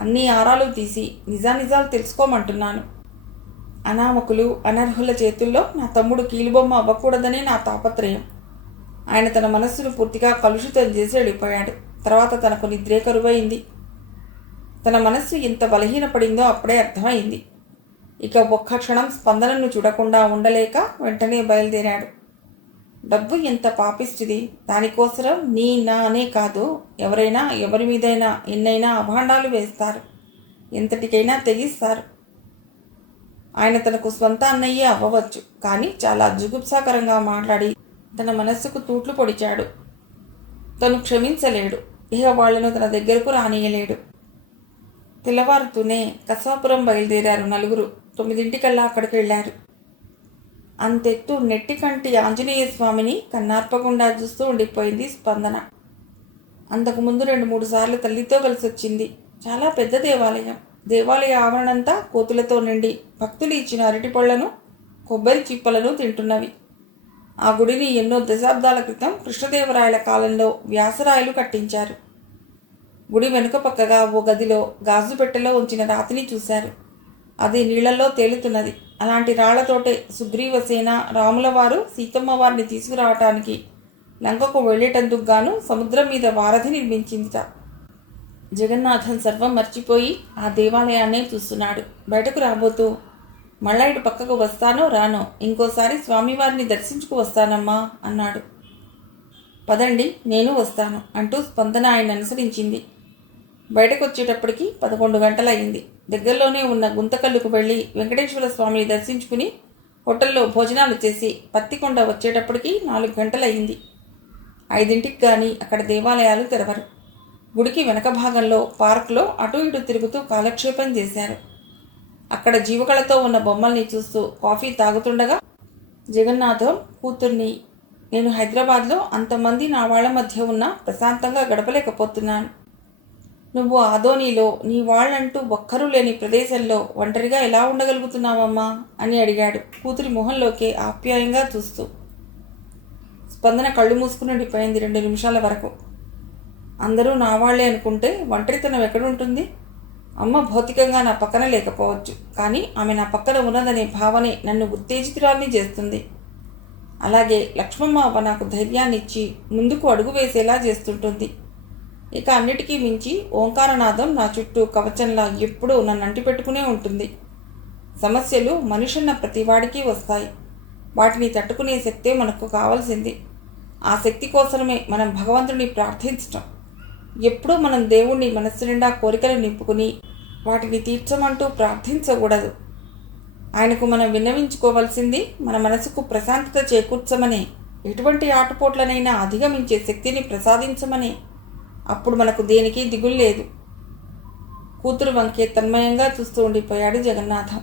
అన్ని ఆరాలు తీసి నిజానిజాలు తెలుసుకోమంటున్నాను. అనామకులు, అనర్హుల చేతుల్లో నా తమ్ముడు కీలుబొమ్మ అవ్వకూడదనే నా తాపత్రయం. ఆయన తన మనస్సును పూర్తిగా కలుషితం చేసి వెళ్ళిపోయాడు. తర్వాత తనకు నిద్రే కరువైంది. తన మనస్సు ఎంత బలహీనపడిందో అప్పుడే అర్థమైంది. ఇక ఒక్క క్షణం స్పందనను చూడకుండా ఉండలేక వెంటనే బయలుదేరాడు. డబ్బు ఎంత పాపిష్టిది! దానికోసరం నీ నా అనే కాదు, ఎవరైనా ఎవరి మీదైనా ఎన్నైనా అభాండాలు వేస్తారు, ఎంతటికైనా తెగిస్తారు. ఆయన తనకు స్వంత అన్నయ్యే అవ్వవచ్చు, కానీ చాలా జుగుప్సాకరంగా మాట్లాడి తన మనస్సుకు తూట్లు పొడిచాడు. తను క్షమించలేడు. ఇక వాళ్లను తన దగ్గరకు రానియలేడు. తెల్లవారుతూనే కసాపురం బయలుదేరారు నలుగురు. 9 అక్కడికి వెళ్ళారు. అంతెత్తు నెట్టికంటి ఆంజనేయ స్వామిని కన్నార్పకుండా చూస్తూ ఉండిపోయింది స్పందన. అంతకుముందు 2-3 సార్లు తల్లితో కలిసి వచ్చింది. చాలా పెద్ద దేవాలయం. దేవాలయ ఆవరణంతా కోతులతో నిండి భక్తులు ఇచ్చిన అరటిపళ్లను, కొబ్బరి చిప్పలను తింటున్నవి. ఆ గుడిని ఎన్నో దశాబ్దాల క్రితం కృష్ణదేవరాయల కాలంలో వ్యాసరాయలు కట్టించారు. గుడి వెనుక పక్కగా ఓ గదిలో గాజు పెట్టెలో ఉంచిన రాతిని చూశారు. అది నీళ్లలో తేలుతున్నది. అలాంటి రాళ్లతోటే సుగ్రీవసేన రాములవారు సీతమ్మ వారిని తీసుకురావటానికి లంకకు వెళ్లేటందుకు గాను సముద్రం మీద వారధి నిర్మించిందిట. జగన్నాథం సర్వం మర్చిపోయి ఆ దేవాలయాన్నే చూస్తున్నాడు. బయటకు రాబోతూ, మళ్ళా ఇటు పక్కకు వస్తానో రానో, ఇంకోసారి స్వామివారిని దర్శించుకు వస్తానమ్మా అన్నాడు. పదండి, నేను వస్తాను అంటూ స్పందన ఆయన అనుసరించింది. బయటకు వచ్చేటప్పటికి 11 గంటలయ్యింది. దగ్గరలోనే ఉన్న గుంతకల్లుకు వెళ్ళి వెంకటేశ్వర స్వామిని దర్శించుకుని హోటల్లో భోజనాలు చేసి పత్తికొండ వచ్చేటప్పటికి 4 గంటలయ్యింది. 5ంటికి కానీ అక్కడ దేవాలయాలు తెరవరు. గుడికి వెనక భాగంలో పార్కులో అటు ఇటు తిరుగుతూ కాలక్షేపం చేశారు. అక్కడ జీవకళతో ఉన్న బొమ్మల్ని చూస్తూ కాఫీ తాగుతుండగా, జగన్నాథం కూతుర్ని, నేను హైదరాబాద్లో అంతమంది నా వాళ్ల మధ్య ఉన్న ప్రశాంతంగా గడపలేకపోతున్నాను. నువ్వు ఆదోనిలో నీ వాళ్ళంటూ ఒక్కరూ లేని ప్రదేశంలో ఒంటరిగా ఎలా ఉండగలుగుతున్నావమ్మా అని అడిగాడు కూతురి మొహంలోకి ఆప్యాయంగా చూస్తూ. స్పందన కళ్ళు మూసుకుని ఉండిపోయింది 2 నిమిషాల వరకు. అందరూ నా వాళ్లే అనుకుంటే ఒంటరితనం ఎక్కడుంటుంది? అమ్మ భౌతికంగా నా పక్కన లేకపోవచ్చు, కానీ ఆమె నా పక్కన ఉన్నదనే భావనే నన్ను ఉత్తేజితురాల్ని చేస్తుంది. అలాగే లక్ష్మమ్మ అవ్వ నాకు ధైర్యాన్ని ఇచ్చి ముందుకు అడుగు వేసేలా చేస్తుంటుంది. ఇక అన్నిటికీ మించి ఓంకారనాదం నా చుట్టూ కవచంలా ఎప్పుడూ నన్ను అంటిపెట్టుకునే ఉంటుంది. సమస్యలు మనుషున్న ప్రతివాడికి వస్తాయి. వాటిని తట్టుకునే శక్తే మనకు కావాల్సింది. ఆ శక్తి కోసమే మనం భగవంతుడిని ప్రార్థించటం. ఎప్పుడూ మనం దేవుణ్ణి మనస్సు నిండా కోరికలు నింపుకుని వాటిని తీర్చమంటూ ప్రార్థించకూడదు. ఆయనకు మనం విన్నవించుకోవాల్సింది మన మనసుకు ప్రశాంతత చేకూర్చమనే, ఎటువంటి ఆటుపోట్లనైనా అధిగమించే శక్తిని ప్రసాదించమనే. అప్పుడు మనకు దేనికి దిగులు లేదు. కూతురు వంకే తన్మయంగా చూస్తూ ఉండిపోయాడు జగన్నాథం.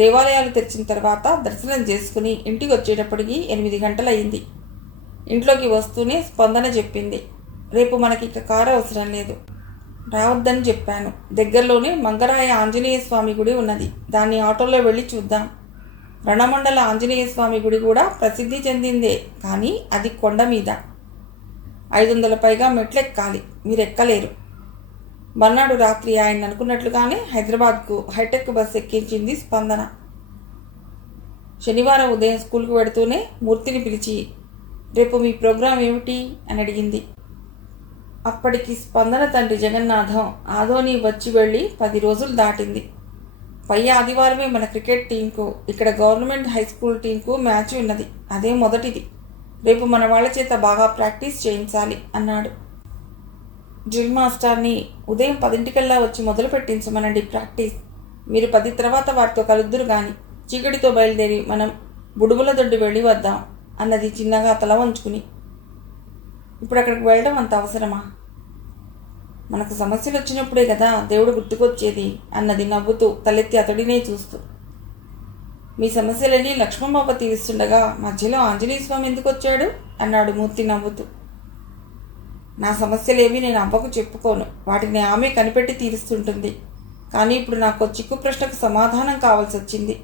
దేవాలయాలు తెరిచిన తర్వాత దర్శనం చేసుకుని ఇంటికి వచ్చేటప్పటికి 8 గంటలయ్యింది. ఇంట్లోకి వస్తూనే స్పందన చెప్పింది, రేపు మనకి ఇక కారు అవసరం లేదు, రావద్దని చెప్పాను. దగ్గరలోనే మంగరాయ ఆంజనేయ స్వామి గుడి ఉన్నది, దాన్ని ఆటోలో వెళ్ళి చూద్దాం. రణమండల ఆంజనేయ స్వామి గుడి కూడా ప్రసిద్ధి చెందిందే, కానీ అది కొండ మీద 500 పైగా మెట్లెక్కాలి. మీరు ఎక్కలేరు. మర్నాడు రాత్రి ఆయన అనుకున్నట్లుగానే హైదరాబాద్కు హైటెక్ బస్ ఎక్కించింది స్పందన. శనివారం ఉదయం స్కూల్కు వెడుతూనే మూర్తిని పిలిచి, రేపు మీ ప్రోగ్రాం ఏమిటి అని అడిగింది. అప్పటికి స్పందన తండ్రి జగన్నాథం ఆదోని వచ్చి వెళ్ళి 10 రోజులు దాటింది. పై ఆదివారమే మన క్రికెట్ టీంకు, ఇక్కడ గవర్నమెంట్ హై స్కూల్ టీంకు మ్యాచ్ ఉన్నది. అదే మొదటిది. రేపు మన వాళ్ళ చేత బాగా ప్రాక్టీస్ చేయించాలి అన్నాడు. డ్రిల్ మాస్టర్ని ఉదయం 10 వచ్చి మొదలు పెట్టించమనండి ప్రాక్టీస్. మీరు 10 తర్వాత వారితో కలుద్దురు గాని, చీకటితో బయలుదేరి మనం బుడుగుల దొడ్డు వెళ్ళి వద్దాం అన్నది చిన్నగా తల వంచుకుని. ఇప్పుడు అక్కడికి వెళ్ళడం అంత అవసరమా? మనకు సమస్యలు వచ్చినప్పుడే కదా దేవుడు గుర్తుకొచ్చేది అన్నది నవ్వుతూ తలెత్తి అతడినే చూస్తూ. మీ సమస్యలని లక్ష్మమ్మ తీరుస్తుండగా మధ్యలో ఆంజనేయ స్వామి ఎందుకు వచ్చాడు అన్నాడు మూర్తి నవ్వుతూ. నా సమస్యలేవి నేను అవ్వకు చెప్పుకోను, వాటిని ఆమె కనిపెట్టి తీరుస్తుంటుంది. కానీ ఇప్పుడు నాకు చిక్కు ప్రశ్నకు సమాధానం కావాల్సి వచ్చింది.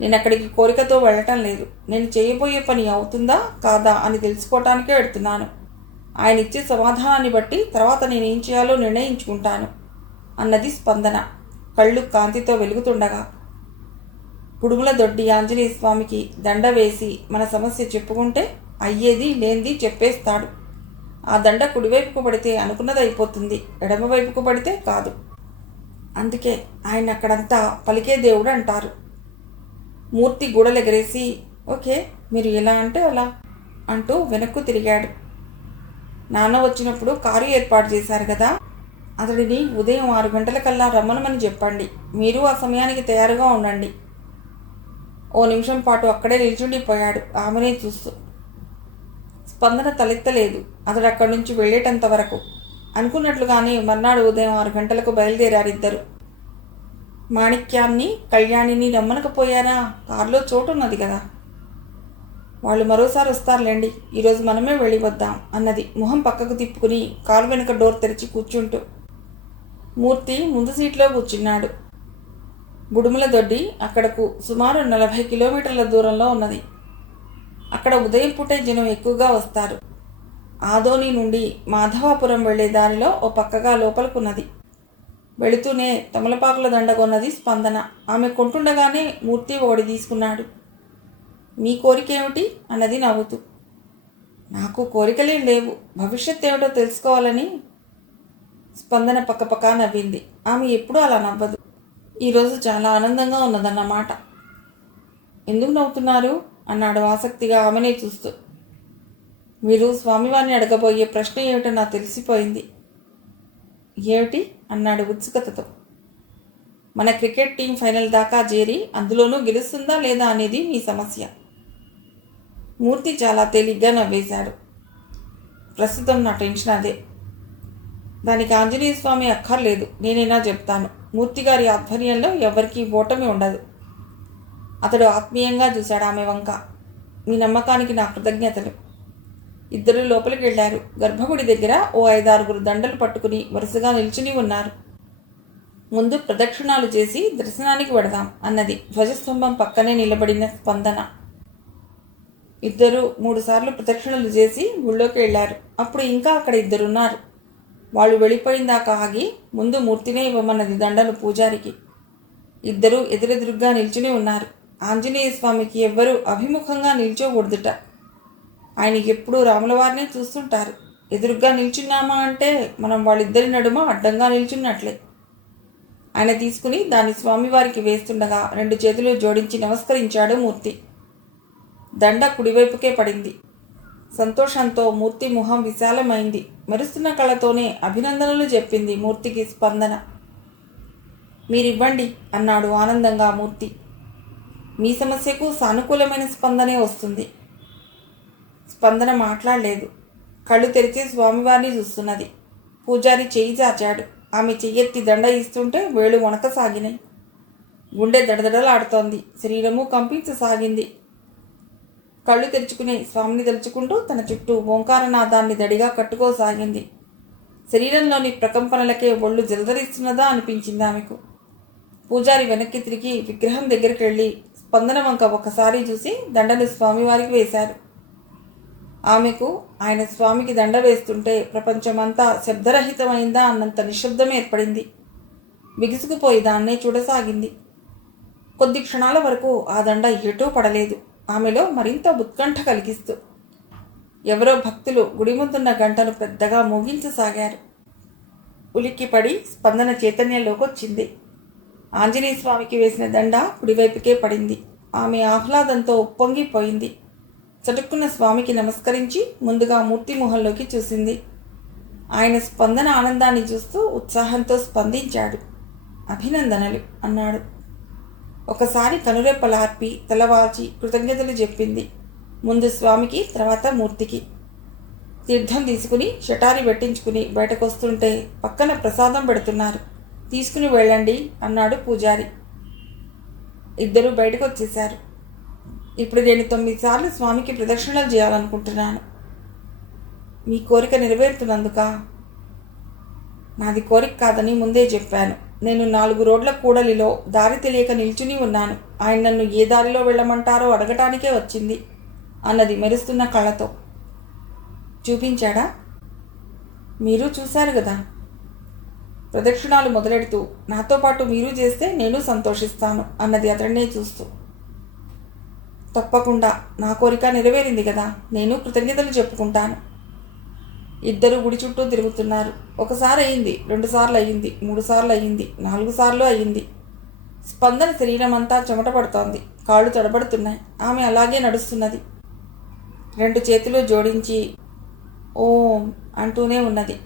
నేను అక్కడికి కోరికతో వెళ్ళటం లేదు. నేను చేయబోయే పని అవుతుందా కాదా అని తెలుసుకోవటానికే వెడుతున్నాను. ఆయన ఇచ్చే సమాధానాన్ని బట్టి తర్వాత నేనేం చేయాలో నిర్ణయించుకుంటాను అన్నది స్పందన కళ్ళు కాంతితో వెలుగుతుండగా. కుడుముల దొడ్డి ఆంజనేయ స్వామికి దండ వేసి మన సమస్య చెప్పుకుంటే అయ్యేది లేనిది చెప్పేస్తాడు. ఆ దండ కుడివైపుకు పడితే అనుకున్నది అయిపోతుంది, ఎడమవైపుకు పడితే కాదు. అందుకే ఆయన అక్కడంతా పలికే దేవుడు అంటారు. మూర్తి గూడలెగరేసి ఓకే, మీరు ఎలా అంటే అలా అంటూ వెనక్కు తిరిగాడు. నాన్న వచ్చినప్పుడు కారు ఏర్పాటు చేశారు కదా, అతడిని ఉదయం 6 గంటలకల్లా రమ్మనమని చెప్పండి. మీరు ఆ సమయానికి తయారుగా ఉండండి. ఓ నిమిషం పాటు అక్కడే నిల్చుండిపోయాడు ఆమెనే చూస్తూ. స్పందన తలెత్తలేదు అతడు అక్కడి నుంచి వెళ్ళేటంత వరకు. అనుకున్నట్లుగానే మర్నాడు ఉదయం 6 గంటలకు బయలుదేరారిద్దరు. మాణిక్యాన్ని కళ్యాణిని రమ్మనకపోయారా? కారులో చోటు ఉన్నది కదా. వాళ్ళు మరోసారి వస్తారులేండి, ఈరోజు మనమే వెళ్ళి వద్దాం అన్నది మొహం పక్కకు తిప్పుకుని కారు వెనుక డోర్ తెరిచి కూర్చుంటూ. మూర్తి ముందు సీట్లో కూర్చున్నాడు. బుడుముల దొడ్డి అక్కడకు సుమారు 40 కిలోమీటర్ల దూరంలో ఉన్నది. అక్కడ ఉదయం పూటే జనం ఎక్కువగా వస్తారు. ఆదోని నుండి మాధవాపురం వెళ్లే దారిలో ఓ పక్కగా లోపలికున్నది. వెళుతూనే తమలపాకుల దండ కొన్నది స్పందన. ఆమె కొంటుండగానే మూర్తి ఒకటి తీసుకున్నాడు. మీ కోరికేమిటి అన్నది నవ్వుతూ. నాకు కోరికలేం లేవు, భవిష్యత్ ఏమిటో తెలుసుకోవాలని. స్పందన పక్కపక్క నవ్వింది. ఆమె ఎప్పుడూ అలా నవ్వదు. ఈరోజు చాలా ఆనందంగా ఉన్నదన్నమాట. ఎందుకు నవ్వుతున్నారు అన్నాడు ఆసక్తిగా ఆమెనే చూస్తూ. మీరు స్వామివారిని అడగబోయే ప్రశ్న ఏమిటో నాకు తెలిసిపోయింది. ఏమిటి అన్నాడు ఉత్సుకతతో. మన క్రికెట్ టీం ఫైనల్ దాకా చేరి అందులోనూ గెలుస్తుందా లేదా అనేది మీ సమస్య. మూర్తి చాలా తేలిగ్గా నవ్వేశాడు. ప్రస్తుతం నా టెన్షన్ అదే. దానికి ఆంజనేయ స్వామి అక్కర్లేదు, నేనైనా చెప్తాను. మూర్తిగారి ఆధ్వర్యంలో ఎవరికీ ఓటమి ఉండదు. అతడు ఆత్మీయంగా చూశాడు ఆమె వంక. మీ నమ్మకానికి నా కృతజ్ఞతలు. ఇద్దరు లోపలికి వెళ్లారు. గర్భగుడి దగ్గర ఓ 5-6 దండలు పట్టుకుని వరుసగా నిల్చుని ఉన్నారు. ముందు ప్రదక్షిణాలు చేసి దర్శనానికి వెడదాం అన్నది ధ్వజస్తంభం పక్కనే నిలబడిన స్పందన. ఇద్దరు 3 సార్లు ప్రదక్షిణలు చేసి గుళ్ళోకి వెళ్లారు. అప్పుడు ఇంకా అక్కడ ఇద్దరున్నారు. వాళ్ళు వెళ్ళిపోయిందాకా ఆగి ముందు మూర్తినే ఇవ్వమన్నది దండను పూజారికి. ఇద్దరూ ఎదురెదురుగ్గా నిల్చుని ఉన్నారు. ఆంజనేయ స్వామికి ఎవ్వరూ అభిముఖంగా నిల్చోకూడదుట. ఆయన ఎప్పుడూ రాములవారినే చూస్తుంటారు. ఎదురుగ్గా నిల్చున్నామా అంటే మనం వాళ్ళిద్దరి నడుమ అడ్డంగా నిల్చున్నట్లే. ఆయన తీసుకుని దాన్ని స్వామివారికి వేస్తుండగా 2 చేతులు జోడించి నమస్కరించాడు మూర్తి. దండ కుడివైపుకే పడింది. సంతోషంతో మూర్తి ముఖం విశాలమైంది. మెరుస్తున్న కళ్ళతోనే అభినందనలు చెప్పింది మూర్తికి స్పందన. మీరివ్వండి అన్నాడు ఆనందంగా మూర్తి. మీ సమస్యకు సానుకూలమైన స్పందనే వస్తుంది. స్పందన మాట్లాడలేదు. కళ్ళు తెరిచి స్వామివారిని చూస్తున్నది. పూజారి చెయ్యి చాచాడు. ఆమె చెయ్యెత్తి దండ ఇస్తుంటే వేళ్ళు వణకసాగినాయి. గుండె దడదడలాడుతోంది. శరీరము కంపించసాగింది. కళ్ళు తెరుచుకుని స్వామిని తలుచుకుంటూ తన చుట్టూ ఓంకారనాదాన్ని దడిగా కట్టుకోసాగింది. శరీరంలోని ప్రకంపనలకే ఒళ్ళు జలధరిస్తున్నదా అనిపించింది ఆమెకు. పూజారి వెనక్కి తిరిగి విగ్రహం దగ్గరికి వెళ్ళి స్పందన వంక ఒకసారి చూసి దండను స్వామివారికి వేశారు. ఆమెకు ఆయన స్వామికి దండ వేస్తుంటే ప్రపంచమంతా శబ్దరహితమైందా అన్నంత నిశ్శబ్దం ఏర్పడింది. బిగుసుకుపోయి దాన్నే చూడసాగింది. కొద్ది క్షణాల వరకు ఆ దండ ఎటూ పడలేదు. ఆమెలో మరింత ఉత్కంఠ కలిగిస్తూ ఎవరో భక్తులు గుడి ముందున్న గంటను పెద్దగా మోగించసాగారు. ఉలిక్కిపడి స్పందన చైతన్యంలోకొచ్చింది. ఆంజనేయ స్వామికి వేసిన దండ కుడివైపుకే పడింది. ఆమె ఆహ్లాదంతో ఉప్పొంగిపోయింది. చటుక్కున్న స్వామికి నమస్కరించి ముందుగా మూర్తి మొహంలోకి చూసింది. ఆయన స్పందన ఆనందాన్ని చూస్తూ ఉత్సాహంతో స్పందించాడు. అభినందనలు అన్నాడు. ఒకసారి కనురెప్పలార్పి తలవాల్చి కృతజ్ఞతలు చెప్పింది. ముందు స్వామికి, తర్వాత మూర్తికి. తీర్థం తీసుకుని షటారి పెట్టించుకుని బయటకొస్తుంటే పక్కన ప్రసాదం పెడుతున్నారు, తీసుకుని వెళ్ళండి అన్నాడు పూజారి. ఇద్దరూ బయటకు వచ్చేశారు. ఇప్పుడు నేను 9 సార్లు స్వామికి ప్రదక్షిణలు చేయాలనుకుంటున్నాను. మీ కోరిక నెరవేరుతున్నందుక? నాది కోరిక కాదని ముందే చెప్పాను. నేను 4 రోడ్ల కూడలిలో దారి తెలియక నిల్చుని ఉన్నాను. ఆయన నన్ను ఏ దారిలో వెళ్ళమంటారో అడగటానికే వచ్చింది అన్నది మెరుస్తున్న కళ్ళతో. చూపించాడా? మీరు చూశారు కదా. ప్రదక్షిణాలు మొదలెడుతూ నాతో పాటు మీరు చేస్తే నేను సంతోషిస్తాను అన్నది అతడినే చూస్తూ. తప్పకుండా, నా కోరిక నెరవేరింది కదా, నేను కృతజ్ఞతలు చెప్పుకుంటాను. ఇద్దరు గుడి చుట్టూ తిరుగుతున్నారు. ఒకసారి అయింది, 2 సార్లు అయ్యింది, 3 సార్లు అయ్యింది, 4 సార్లు అయ్యింది. స్పందన శరీరం అంతా చెమట పడుతోంది. కాళ్ళు తడబడుతున్నాయి. ఆమె అలాగే నడుస్తున్నది. 2 చేతులు జోడించి ఓం అంటూనే ఉన్నది.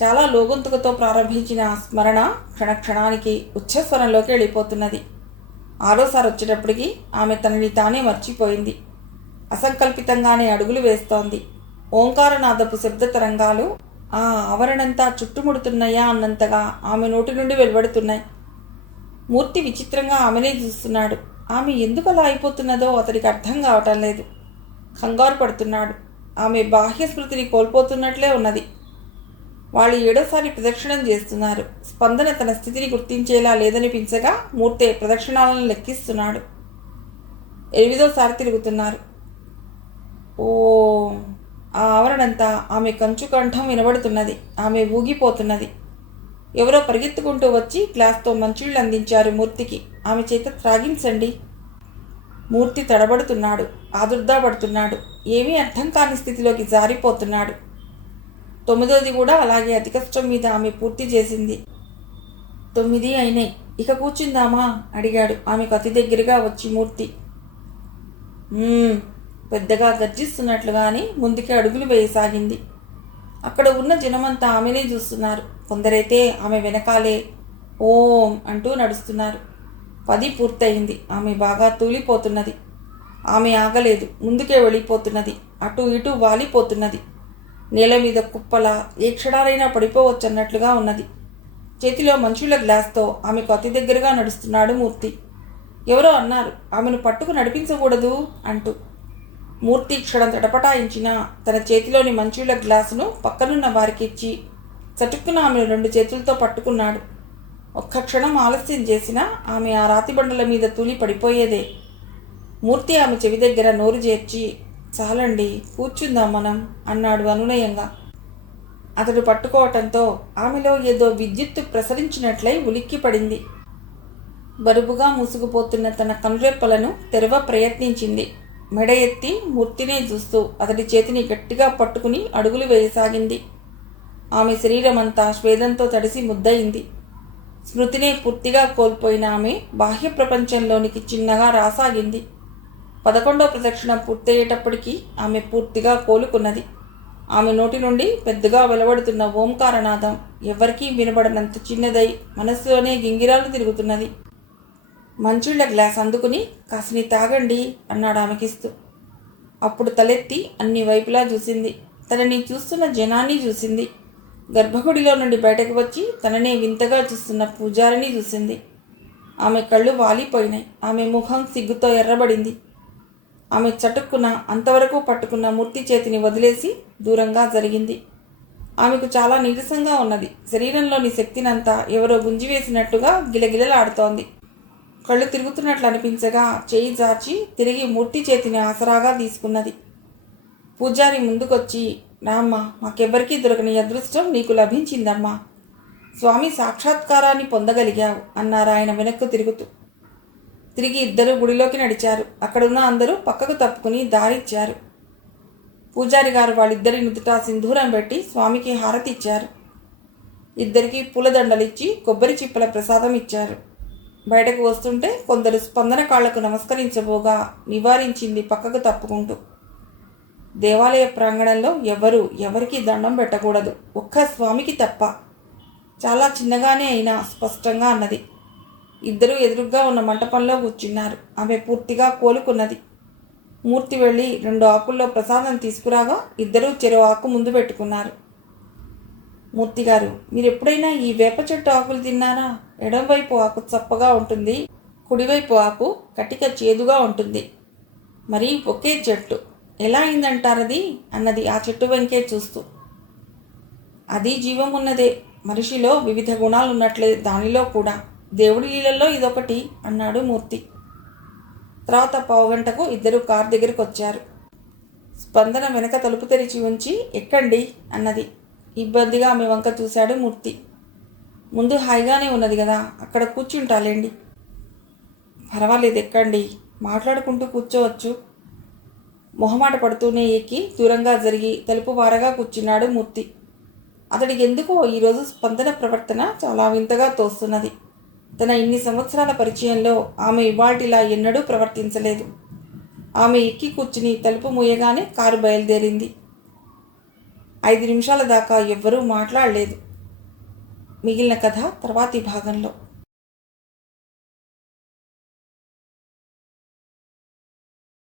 చాలా లోగొంతుకతో ప్రారంభించిన స్మరణ క్షణక్షణానికి ఉచ్చస్వరంలోకి వెళ్ళిపోతున్నది. 6వసారి వచ్చేటప్పటికి ఆమె తనని తానే మర్చిపోయింది. అసంకల్పితంగానే అడుగులు వేస్తోంది. ఓంకారనాదపు శబ్ద తరంగాలు ఆ ఆవరణంతా చుట్టుముడుతున్నాయా అన్నంతగా ఆమె నోటి నుండి వెలువడుతున్నాయి. మూర్తి విచిత్రంగా ఆమెనే చూస్తున్నాడు. ఆమె ఎందుకు అలా అయిపోతున్నదో అతడికి అర్థం కావటం లేదు. కంగారు పడుతున్నాడు. ఆమె బాహ్య స్మృతిని కోల్పోతున్నట్లే ఉన్నది. వాళ్ళు 7వసారి ప్రదక్షిణం చేస్తున్నారు. స్పందన తన స్థితిని గుర్తించేలా లేదనిపించగా మూర్తే ప్రదక్షిణాలను లెక్కిస్తున్నాడు. 8వసారి తిరుగుతున్నారు. ఓ ఆ ఆవరణంతా ఆమె కంఠం వినబడుతున్నది. ఆమె ఊగిపోతున్నది. ఎవరో పరిగెత్తుకుంటూ వచ్చి గ్లాస్తో మంచిళ్ళు అందించారు మూర్తికి. ఆమె చేత త్రాగించండి. మూర్తి తడబడుతున్నాడు. ఆదుర్దాపడుతున్నాడు. ఏమీ అర్థం కాని స్థితిలోకి జారిపోతున్నాడు. 9వది కూడా అలాగే అతి కష్టం మీద ఆమె పూర్తి చేసింది. 9 అయినాయి. ఇక కూర్చుందామా అడిగాడు ఆమెకు అతి దగ్గరగా వచ్చి మూర్తి. పెద్దగా గర్జిస్తున్నట్లుగాని ముందుకి అడుగులు వేయసాగింది. అక్కడ ఉన్న జనమంతా ఆమెనే చూస్తున్నారు. కొందరైతే ఆమె వెనకాలే ఓం అంటూ నడుస్తున్నారు. 10 పూర్తయింది. ఆమె బాగా తూలిపోతున్నది. ఆమె ఆగలేదు. ముందుకే వెళ్ళిపోతున్నది. అటు ఇటు వాలిపోతున్నది. నేల మీద కుప్పల ఏ క్షణాలైనా పడిపోవచ్చన్నట్లుగా ఉన్నది. చేతిలో మంచుల గ్లాస్తో ఆమెకు అతి దగ్గరగా నడుస్తున్నాడు మూర్తి. ఎవరో అన్నారు, ఆమెను పట్టుకు నడిపించకూడదు అంటూ. మూర్తి క్షణం తటపటాయించినా తన చేతిలోని మంచుల గ్లాసును పక్కనున్న వారికిచ్చి చటుక్కున ఆమెను 2 చేతులతో పట్టుకున్నాడు. ఒక్క క్షణం ఆలస్యం చేసినా ఆమె ఆ రాతి బండల మీద తూలి పడిపోయేదే. మూర్తి ఆమె చెవి దగ్గర నోరు చేర్చి, చాలండి, కూర్చుందాం మనం అన్నాడు అనునయంగా. అతడు పట్టుకోవటంతో ఆమెలో ఏదో విద్యుత్తు ప్రసరించినట్లయి ఉలిక్కి పడింది. బరువుగా మూసుకుపోతున్న తన కనురెప్పలను తెరవ ప్రయత్నించింది. మెడ ఎత్తి మూర్తినే చూస్తూ అతడి చేతిని గట్టిగా పట్టుకుని అడుగులు వేయసాగింది. ఆమె శరీరమంతా స్వేదంతో తడిసి ముద్దయింది. స్మృతినే పూర్తిగా కోల్పోయిన ఆమె బాహ్య ప్రపంచంలోనికి చిన్నగా రాసాగింది. 11వ ప్రదక్షిణం పూర్తయ్యేటప్పటికీ ఆమె పూర్తిగా కోలుకున్నది. ఆమె నోటి నుండి పెద్దగా వెలువడుతున్న ఓంకారనాదం ఎవరికీ వినబడనంత చిన్నదై మనస్సులోనే గింగిరాలు తిరుగుతున్నది. మంచుళ్ళ గ్లాస్ అందుకుని కాసిని తాగండి అన్నాడు ఆమెకిస్తూ. అప్పుడు తలెత్తి అన్ని వైపులా చూసింది. తనని చూస్తున్న జనాన్ని చూసింది. గర్భగుడిలో నుండి బయటకు వచ్చి తననే వింతగా చూస్తున్న పూజారిని చూసింది. ఆమె కళ్ళు వాలిపోయినాయి. ఆమె ముఖం సిగ్గుతో ఎర్రబడింది. ఆమె చటుక్కున అంతవరకు పట్టుకున్న మూర్తి చేతిని వదిలేసి దూరంగా జరిగింది. ఆమెకు చాలా నీరసంగా ఉన్నది. శరీరంలోని శక్తినంతా ఎవరో గుంజివేసినట్టుగా గిలగిలలాడుతోంది. కళ్ళు తిరుగుతున్నట్లు అనిపించగా చేయి జార్చి తిరిగి మూర్తి చేతిని ఆసరాగా తీసుకున్నది. పూజారి ముందుకొచ్చి, రామ్మ, మాకెవ్వరికీ దొరకని అదృష్టం నీకు లభించిందమ్మా. స్వామి సాక్షాత్కారాన్ని పొందగలిగావు అన్నారాయన వెనక్కు తిరుగుతూ. తిరిగి ఇద్దరు గుడిలోకి నడిచారు. అక్కడున్న అందరూ పక్కకు తప్పుకుని దారిచ్చారు. పూజారి గారు వాళ్ళిద్దరి నుదుట సింధూరం పెట్టి స్వామికి హారతి ఇచ్చారు. ఇద్దరికి పూలదండలిచ్చి కొబ్బరి చిప్పల ప్రసాదం ఇచ్చారు. బయటకు వస్తుంటే కొందరు స్పందన కాళ్లకు నమస్కరించబోగా నివారించింది పక్కకు తప్పుకుంటూ. దేవాలయ ప్రాంగణంలో ఎవరికి దండం పెట్టకూడదు, ఒక్క స్వామికి తప్ప. చాలా చిన్నగానే అయినా స్పష్టంగా అన్నది. ఇద్దరూ ఎదురుగ్గా ఉన్న మంటపంలో కూర్చున్నారు. ఆమె పూర్తిగా కోలుకున్నది. మూర్తి వెళ్ళి 2 ఆకుల్లో ప్రసాదం తీసుకురాగా ఇద్దరూ చెరో ఆకు ముందు పెట్టుకున్నారు. మూర్తిగారు, మీరెప్పుడైనా ఈ వేప చెట్టు ఆకులు తిన్నారా? ఎడంవైపు ఆకు చప్పగా ఉంటుంది, కుడివైపు ఆకు కటిక చేదుగా ఉంటుంది. మరి ఒకే చెట్టు ఎలా అయిందంటారది అన్నది ఆ చెట్టు వెంకే చూస్తూ. అది జీవం ఉన్నదే, మనిషిలో వివిధ గుణాలున్నట్లే దానిలో కూడా. దేవుడి లీలల్లో ఇదొకటి అన్నాడు మూర్తి. తర్వాత 15 గంటకు ఇద్దరు కారు దగ్గరికి వచ్చారు. స్పందన వెనక తలుపు తెరిచి ఉంచి ఎక్కండి అన్నది. ఇబ్బందిగా ఆమె వంక చూశాడు మూర్తి. ముందు హాయిగానే ఉన్నది కదా, అక్కడ కూర్చుంటాలేండి. పర్వాలేదు ఎక్కండి, మాట్లాడుకుంటూ కూర్చోవచ్చు. మొహమాట పడుతూనే ఎక్కి దూరంగా జరిగి తలుపు వారగా కూర్చున్నాడు మూర్తి. అతడికి ఎందుకో ఈరోజు స్పందన ప్రవర్తన చాలా వింతగా తోస్తున్నది. తన ఇన్ని సంవత్సరాల పరిచయంలో ఆమె ఇవాల్టిలా ఎన్నడూ ప్రవర్తించలేదు. ఆమె ఎక్కి కూర్చుని తలుపు మూయగానే కారు బయలుదేరింది. 5 నిమిషాల దాకా ఎవ్వరూ మాట్లాడలేదు. మిగిలిన కథ తర్వాతి భాగంలో.